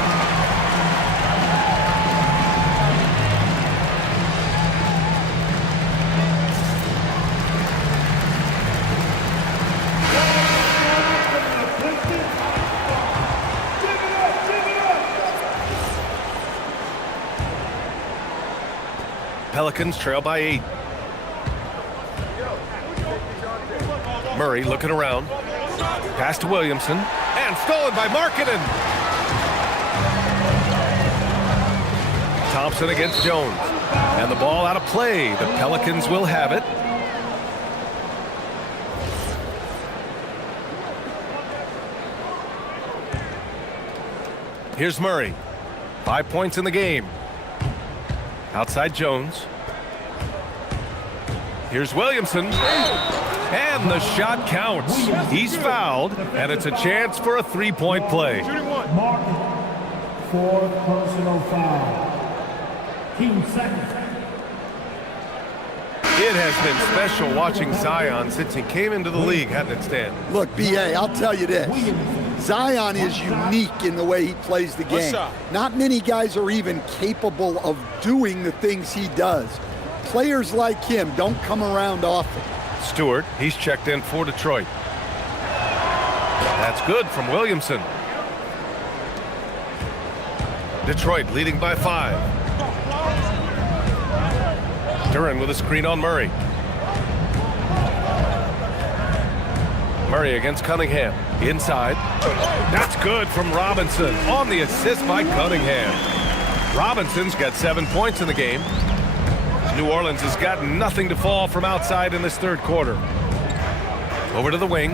Pelicans trail by 8. Murray looking around. Pass to Williamson. And stolen by Markkanen. Thompson against Jones. And the ball out of play. The Pelicans will have it. Here's Murray. 5 points in the game. Outside Jones. Here's Williamson. And the shot counts. He's fouled, and it's a chance for a 3-point play. Martin, 4th personal foul. Team second. It has been special watching Zion since he came into the league, hasn't it, Stan? Look, B.A., I'll tell you this. Zion is unique in the way he plays the game. Not many guys are even capable of doing the things he does. Players like him don't come around often. Stewart, he's checked in for Detroit. That's good from Williamson. Detroit leading by 5. Duren with a screen on Murray. Murray against Cunningham. Inside. That's good from Robinson on the assist by Cunningham. Robinson's got 7 points in the game. New Orleans has got nothing to fall from outside in this third quarter. Over to the wing.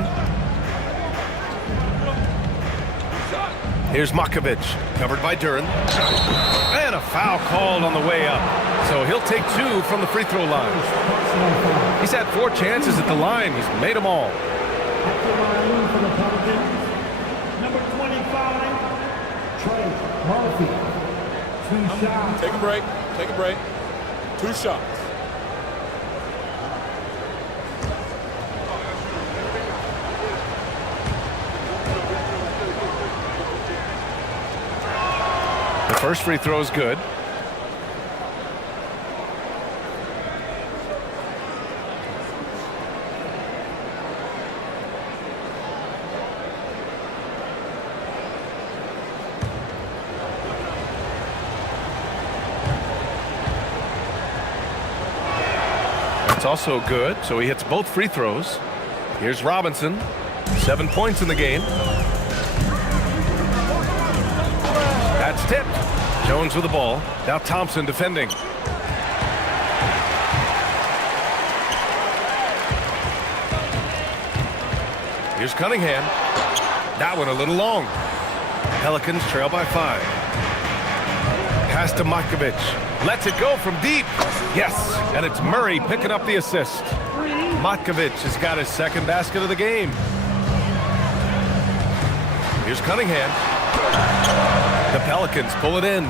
Here's Makovic, covered by Duren. And a foul called on the way up. So he'll take 2 from the free throw line. He's had 4 chances at the line. He's made them all. At the line for the Pelicans, number 25, Trey Murphy. 2 shots. Take a break. Take a break. 2 shots. The first free throw is good. It's also good, so he hits both free throws. Here's Robinson, 7 points in the game. That's tipped. Jones with the ball. Now Thompson defending. Here's Cunningham. That one a little long. Pelicans trail by 5. Pass to Makovic. Lets it go from deep. Yes, and it's Murray picking up the assist. Makovic has got his second basket of the game. Here's Cunningham. The Pelicans pull it in.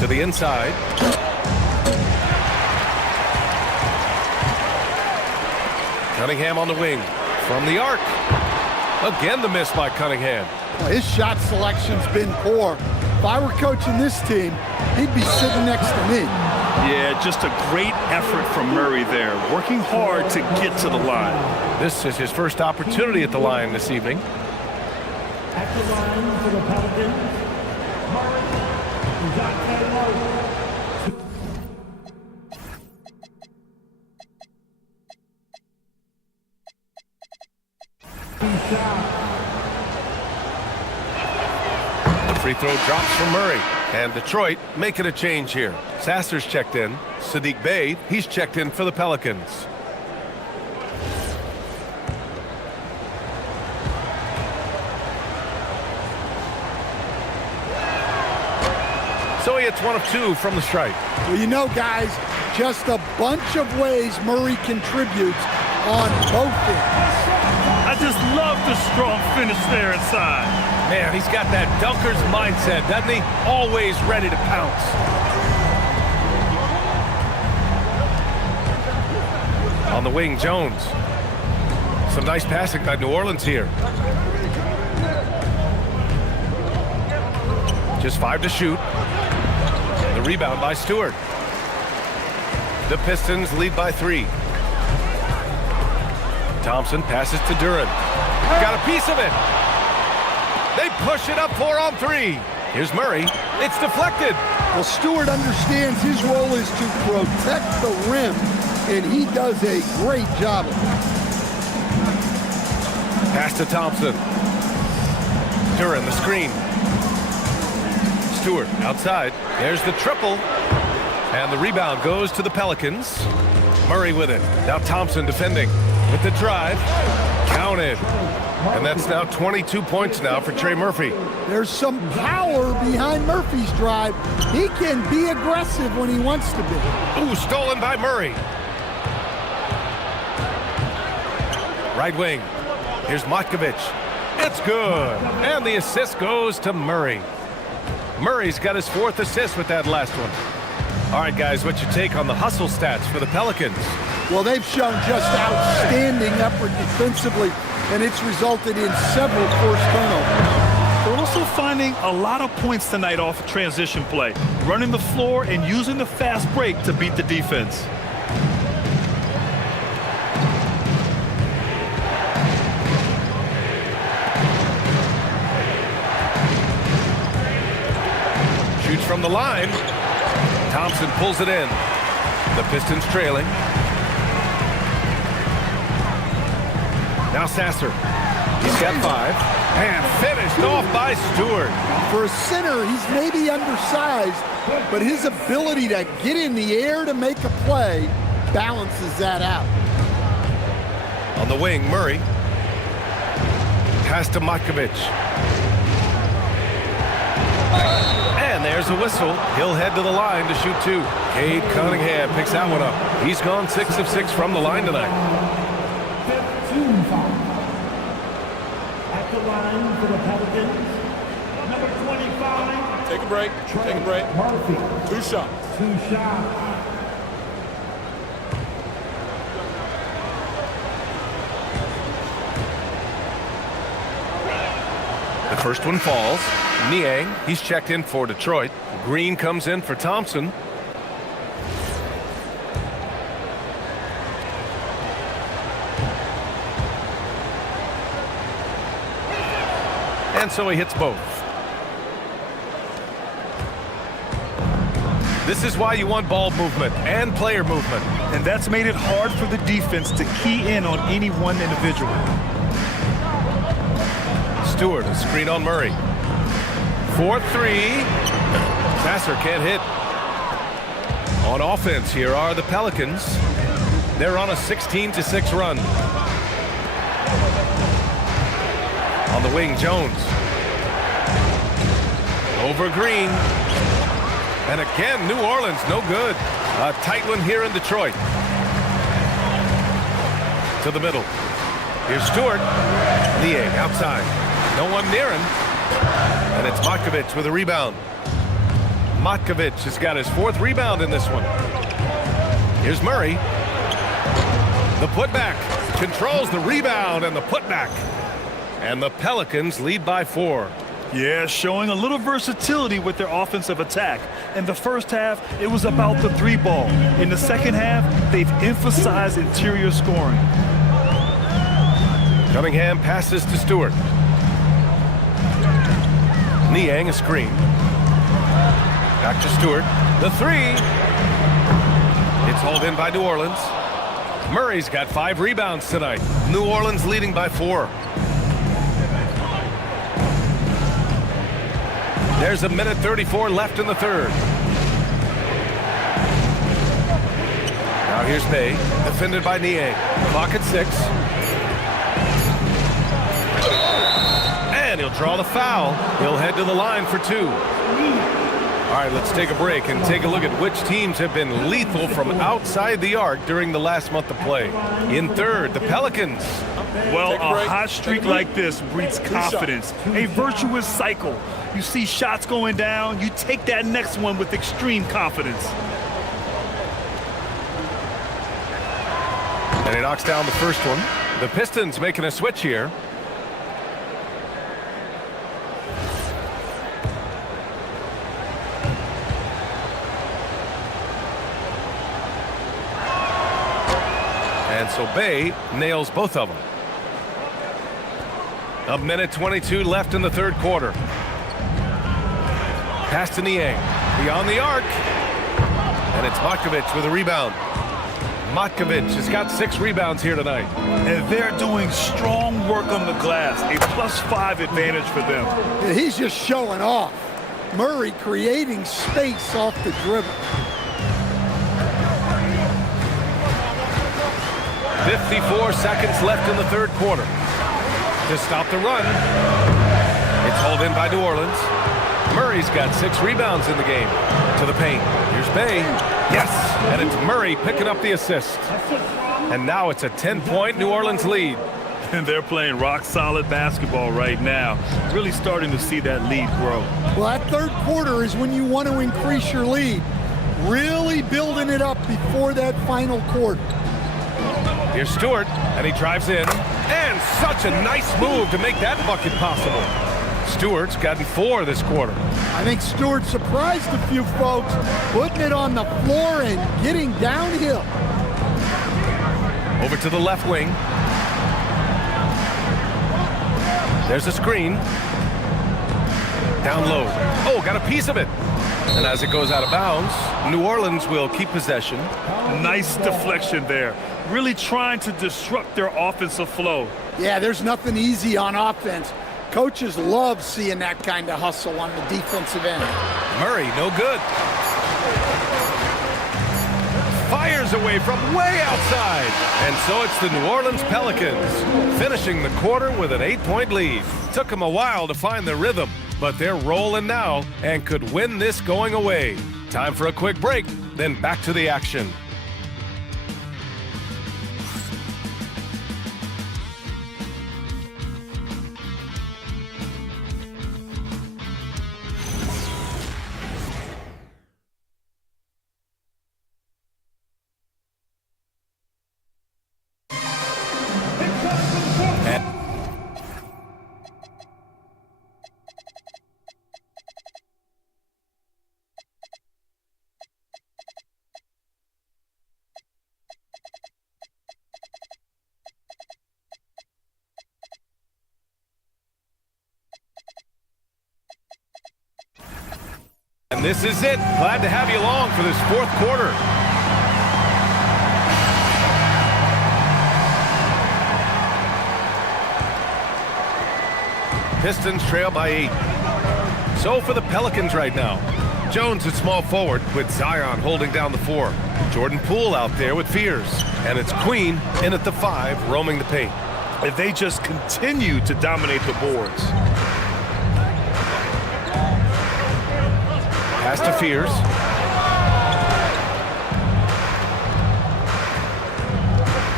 To the inside. Cunningham on the wing. From the arc. Again the miss by Cunningham. Well, his shot selection's been poor. If I were coaching this team, he'd be sitting next to me. Yeah, just a great effort from Murray there, working hard to get to the line. This is his first opportunity at the line this evening. At the line for the Pelicans, Murray. The free throw drops from Murray. And Detroit making a change here. Sasser's checked in. Sadiq Bey, he's checked in for the Pelicans. So he hits 1 of 2 from the stripe. Well, you know, guys, just a bunch of ways Murray contributes on both ends. I just love the strong finish there inside. Man, he's got that dunker's mindset, doesn't he? Always ready to pounce. On the wing, Jones. Some nice passing by New Orleans here. Just 5 to shoot. The rebound by Stewart. The Pistons lead by 3. Thompson passes to Duran. Got a piece of it. They push it up 4 on 3. Here's Murray. It's deflected. Well, Stewart understands his role is to protect the rim, and he does a great job of it. Pass to Thompson. Duran, the screen. Stewart outside. There's the triple. And the rebound goes to the Pelicans. Murray with it. Now Thompson defending with the drive. Counted. And that's now 22 points now for Trey Murphy. There's some power behind Murphy's drive. He can be aggressive when he wants to be. Ooh, stolen by Murray. Right wing. Here's Matkovic. It's good. And the assist goes to Murray. Murray's got his 4th assist with that last one. All right, guys, what's your take on the hustle stats for the Pelicans? Well, they've shown just outstanding effort defensively, and it's resulted in several forced turnovers. They're also finding a lot of points tonight off of transition play, running the floor and using the fast break to beat the defense. Shoots from the line. Thompson pulls it in. The Pistons trailing. Now Sasser. He's got 5. And finished off by Stewart. For a center, he's maybe undersized, but his ability to get in the air to make a play balances that out. On the wing, Murray. Pass to Matkovic. And there's a whistle. He'll head to the line to shoot 2. Cade Cunningham picks that one up. He's gone 6 of 6 from the line tonight. 15 foul. At the line for the Pelicans, number 25. Take a break. Take a break. Murphy. 2 shots. 2 shots. The first one falls. Niang, he's checked in for Detroit. Green comes in for Thompson. And so he hits both. This is why you want ball movement and player movement. And that's made it hard for the defense to key in on any one individual. Stewart, a screen on Murray. 4-3. Sasser can't hit. On offense, here are the Pelicans. They're on a 16-6 run. On the wing, Jones. Over Green. And again, New Orleans, no good. A tight one here in Detroit. To the middle. Here's Stewart. Niang outside. No one near him. And it's Matkovic with a rebound. Matkovic has got his 4th rebound in this one. Here's Murray. The putback. Controls the rebound and the putback. And the Pelicans lead by 4. Yeah, showing a little versatility with their offensive attack. In the first half, it was about the three ball. In the second half, they've emphasized interior scoring. Cunningham passes to Stewart. Niang a screen. Back to Stewart. The three. It's hauled in by New Orleans. Murray's got 5 rebounds tonight. New Orleans leading by 4. There's a minute 34 left in the third. Now here's Bay, defended by Niang. Clock at 6. And he'll draw the foul. He'll head to the line for 2. All right, let's take a break and take a look at which teams have been lethal from outside the arc during the last month of play. In third, the Pelicans. Well, a hot streak like this breeds confidence, a virtuous cycle. You see shots going down, you take that next one with extreme confidence. And he knocks down the first one. The Pistons making a switch here. And so Bay nails both of them. A minute 22 left in the third quarter. Pass to Niang. Beyond the arc. And it's Matkovic with a rebound. Matkovic has got 6 rebounds here tonight. And they're doing strong work on the glass. A +5 advantage for them. Yeah, he's just showing off. Murray creating space off the dribble. 54 seconds left in the third quarter. To stop the run. It's hauled in by New Orleans. Murray's got 6 rebounds in the game. To the paint. Here's Bay. Yes! And it's Murray picking up the assist. And now it's a 10-point New Orleans lead. And they're playing rock-solid basketball right now. Really starting to see that lead grow. Well, that third quarter is when you want to increase your lead. Really building it up before that final quarter. Here's Stewart, and he drives in. And such a nice move to make that bucket possible. Stewart's gotten 4 this quarter. I think Stewart surprised a few folks, putting it on the floor and getting downhill. Over to the left wing. There's a screen. Down low. Oh, got a piece of it. And as it goes out of bounds, New Orleans will keep possession. Nice deflection there. Really trying to disrupt their offensive flow. Yeah, there's nothing easy on offense. Coaches love seeing that kind of hustle on the defensive end. Murray, no good. Fires away from way outside. And so it's the New Orleans Pelicans finishing the quarter with an 8-point lead. Took them a while to find the rhythm, but they're rolling now and could win this going away. Time for a quick break, then back to the action. And this is it. Glad to have you along for this fourth quarter. Pistons trail by 8. So for the Pelicans right now. Jones at small forward with Zion holding down the 4. Jordan Poole out there with Fears. And it's Queen in at the 5, roaming the paint. If they just continue to dominate the boards. Pass to Fears.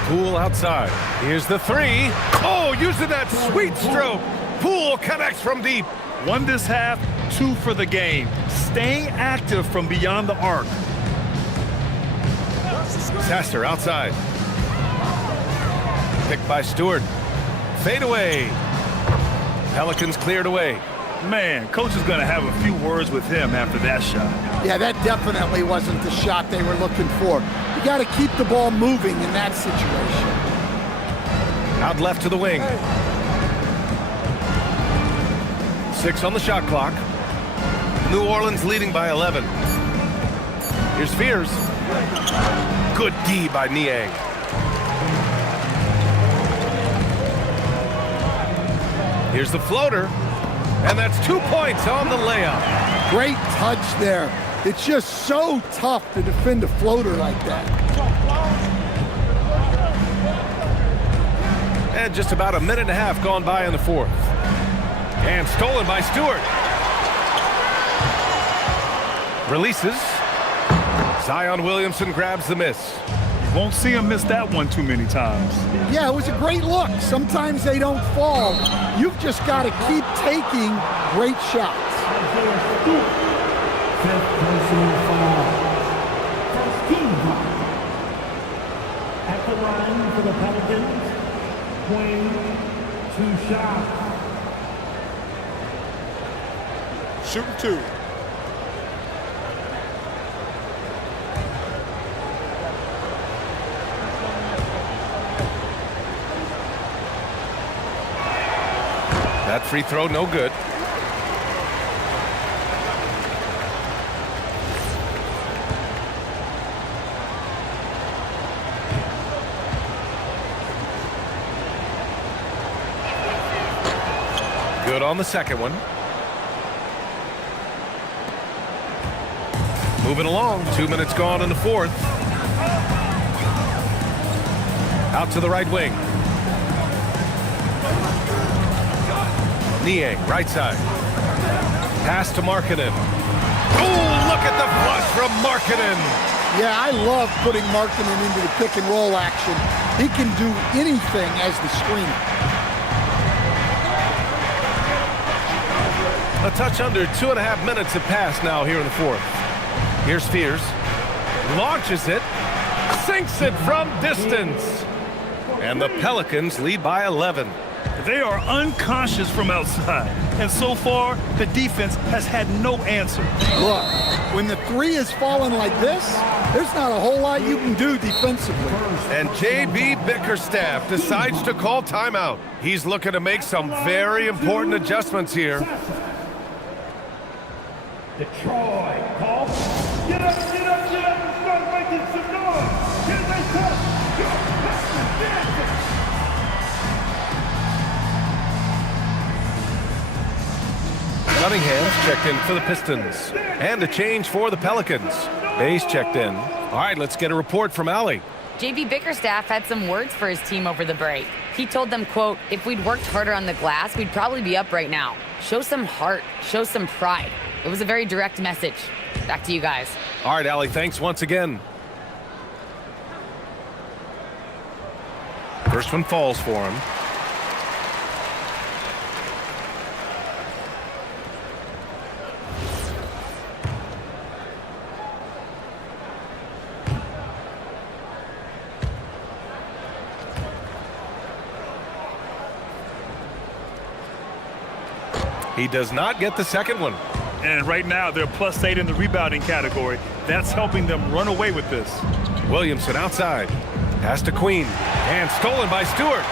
Poole outside. Here's the 3. Oh, using that sweet stroke. Poole connects from deep. 1 this half, 2 for the game. Staying active from beyond the arc. Sasser outside. Picked by Stewart. Fade away. Pelicans cleared away. Man, coach is going to have a few words with him after that shot. Yeah, that definitely wasn't the shot they were looking for. You got to keep the ball moving in that situation. Out left to the wing. 6 on the shot clock. New Orleans leading by 11. Here's Fears. Good D by Niang. Here's the floater. And that's 2 points on the layup. Great touch there. It's just so tough to defend a floater like that. And just about a minute and a half gone by in the fourth. And stolen by Stewart. Releases. Zion Williamson grabs the miss. Won't see him miss that one too many times. Yeah, it was a great look. Sometimes they don't fall. You've just got to keep taking great shots. Fifth personal foul. First team foul. At the line for the Pelicans, Wayne, 2 shots. Shooting 2. That free throw, no good. Good on the second one. Moving along, 2 minutes gone in the fourth. Out to the right wing. Niang, right side. Pass to Markkanen. Oh, look at the flush from Markkanen. Yeah, I love putting Markkanen into the pick and roll action. He can do anything as the screener. A touch under 2.5 minutes have passed now here in the fourth. Here's Fears. Launches it. Sinks it from distance. And the Pelicans lead by 11. They are unconscious from outside, and so far, the defense has had no answer. Look, when the three is falling like this, there's not a whole lot you can do defensively. And J.B. Bickerstaff decides to call timeout. He's looking to make some very important adjustments here. Detroit, call. Get up, get up, get up, and start making some noise. Here they come. Cunningham's checked in for the Pistons. And a change for the Pelicans. Bay's checked in. All right, let's get a report from Allie. JB Bickerstaff had some words for his team over the break. He told them, quote, "If we'd worked harder on the glass, we'd probably be up right now. Show some heart, show some pride." It was a very direct message. Back to you guys. All right, Allie, thanks once again. First one falls for him. He does not get the second one. And right now, they're +8 in the rebounding category. That's helping them run away with this. Williamson outside. Pass to Queen. And stolen by Stewart.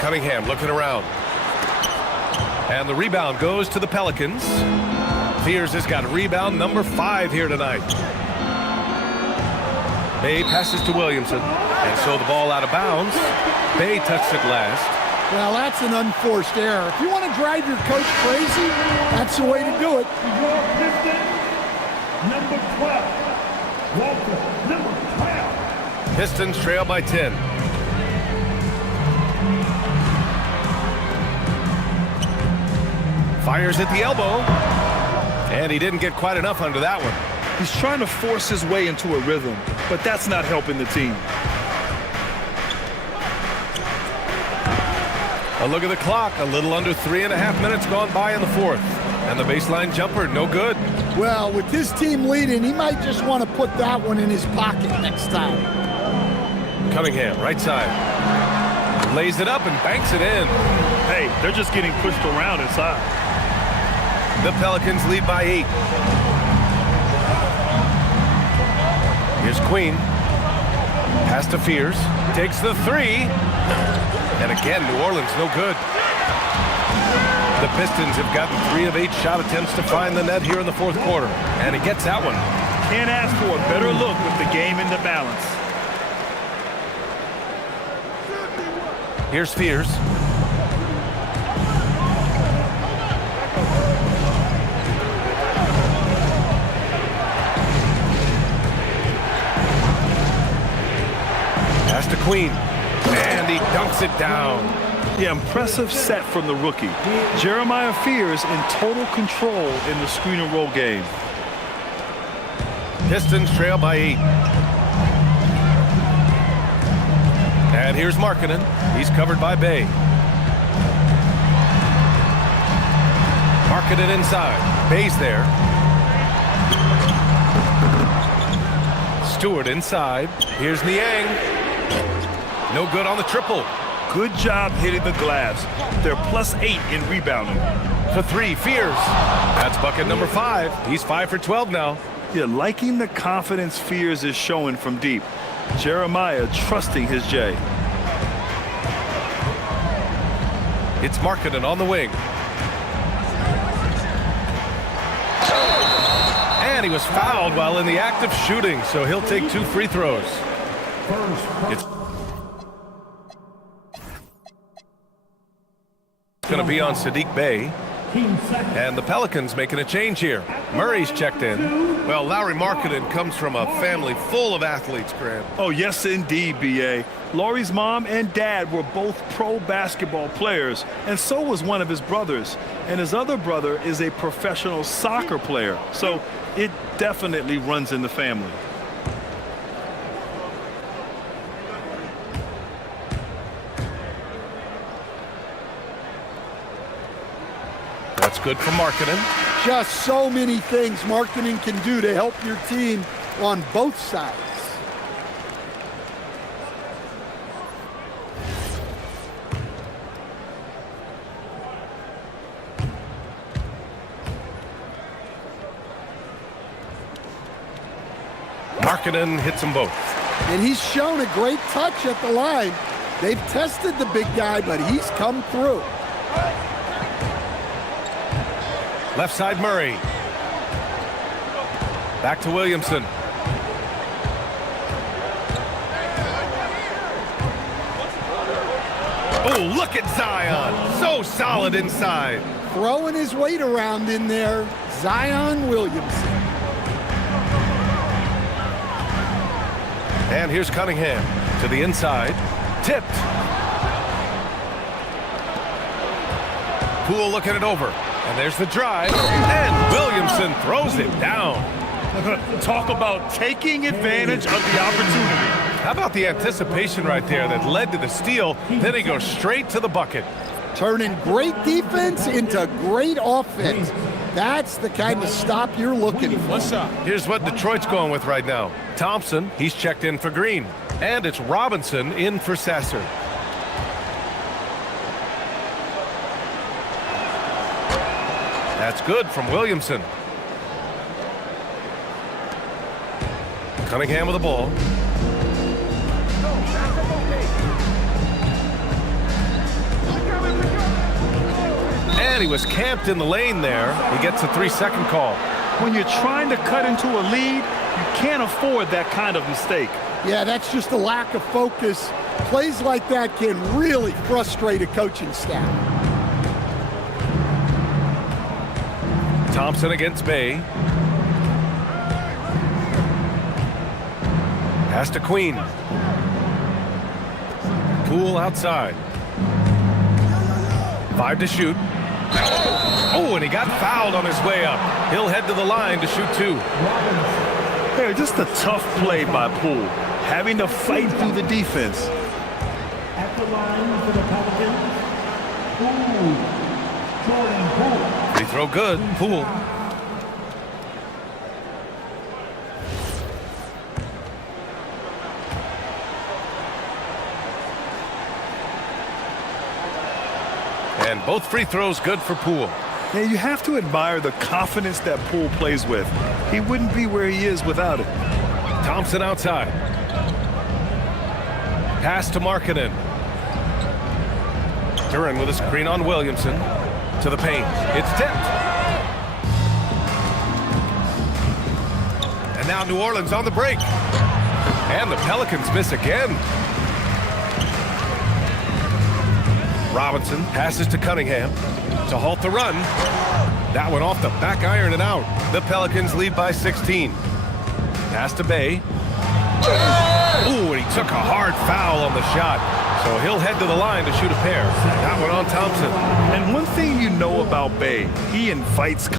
Cunningham looking around. And the rebound goes to the Pelicans. Fears has got rebound number 5 here tonight. Bay passes to Williamson. And so the ball out of bounds. Bay touched it last. Well, that's an unforced error. If you want to drive your coach crazy, that's the way to do it. Your Pistons, number 12. Walker, number 12. Pistons trail by 10. Fires at the elbow. And he didn't get quite enough under that one. He's trying to force his way into a rhythm, but that's not helping the team. A look at the clock. A little under 3.5 minutes gone by in the fourth. And the baseline jumper, no good. Well, with his team leading, he might just want to put that one in his pocket next time. Cunningham, right side. Lays it up and banks it in. Hey, they're just getting pushed around inside. The Pelicans lead by 8. Here's Queen. Pass to Fears. Takes the 3. And again, New Orleans no good. The Pistons have gotten 3 of 8 shot attempts to find the net here in the fourth quarter. And he gets that one. Can't ask for a better look with the game in the balance. Here's Fears. Pass to Queen. And he dunks it down. Yeah, impressive set from the rookie. Jeremiah Fears in total control in the screen and roll game. Pistons trail by 8. And here's Markkanen. He's covered by Bay. Markkanen inside. Bay's there. Stewart inside. Here's Niang. No good on the triple. Good job hitting the glass. They're +8 in rebounding. For 3, Fears. That's bucket number 5. He's 5 for 12 now. Yeah, liking the confidence Fears is showing from deep. Jeremiah trusting his J. It's Markkanen on the wing. And he was fouled while in the act of shooting, so he'll take 2 free throws. It's going to be on Sadiq Bey. And the Pelicans making a change here. Murray's checked in. Well, Lauri Markkanen comes from a family full of athletes, Grant. Oh, yes, indeed, B.A. Lauri's mom and dad were both pro basketball players, and so was one of his brothers. And his other brother is a professional soccer player. So it definitely runs in the family. That's good for Markkanen. Just so many things Markkanen can do to help your team on both sides. Markkanen hits them both. And he's shown a great touch at the line. They've tested the big guy, but he's come through. Left side, Murray. Back to Williamson. Oh, look at Zion. So solid inside. Throwing his weight around in there, Zion Williamson. And here's Cunningham to the inside. Tipped. Poole looking it over. And there's the drive. And Williamson throws it down. Talk about taking advantage of the opportunity. How about the anticipation right there that led to the steal? Then he goes straight to the bucket. Turning great defense into great offense. That's the kind of stop you're looking for. Here's what Detroit's going with right now. Thompson, he's checked in for Green. And it's Robinson in for Sasser. That's good from Williamson. Cunningham with the ball. And he was camped in the lane there. He gets a 3-second call. When you're trying to cut into a lead, you can't afford that kind of mistake. Yeah, that's just a lack of focus. Plays like that can really frustrate a coaching staff. Thompson against Bay. Pass to Queen. Poole outside. 5 to shoot. Oh, and he got fouled on his way up. He'll head to the line to shoot 2. Hey, just a tough play by Poole, having to fight through the defense. At the line for the Pelicans, Jordan Poole. Free throw good. Poole. And both free throws good for Poole. Yeah, you have to admire the confidence that Poole plays with. He wouldn't be where he is without it. Thompson outside. Pass to Markkanen. Duran with a screen on Williamson. To the paint. It's tipped. And now New Orleans on the break. And the Pelicans miss again. Robinson passes to Cunningham to halt the run. That one off the back iron and out. The Pelicans lead by 16. Pass to Bay. Ooh, and he took a hard foul on the shot. So he'll head to the line to shoot a pair. That one on Thompson. And one thing you know about Bay, he invites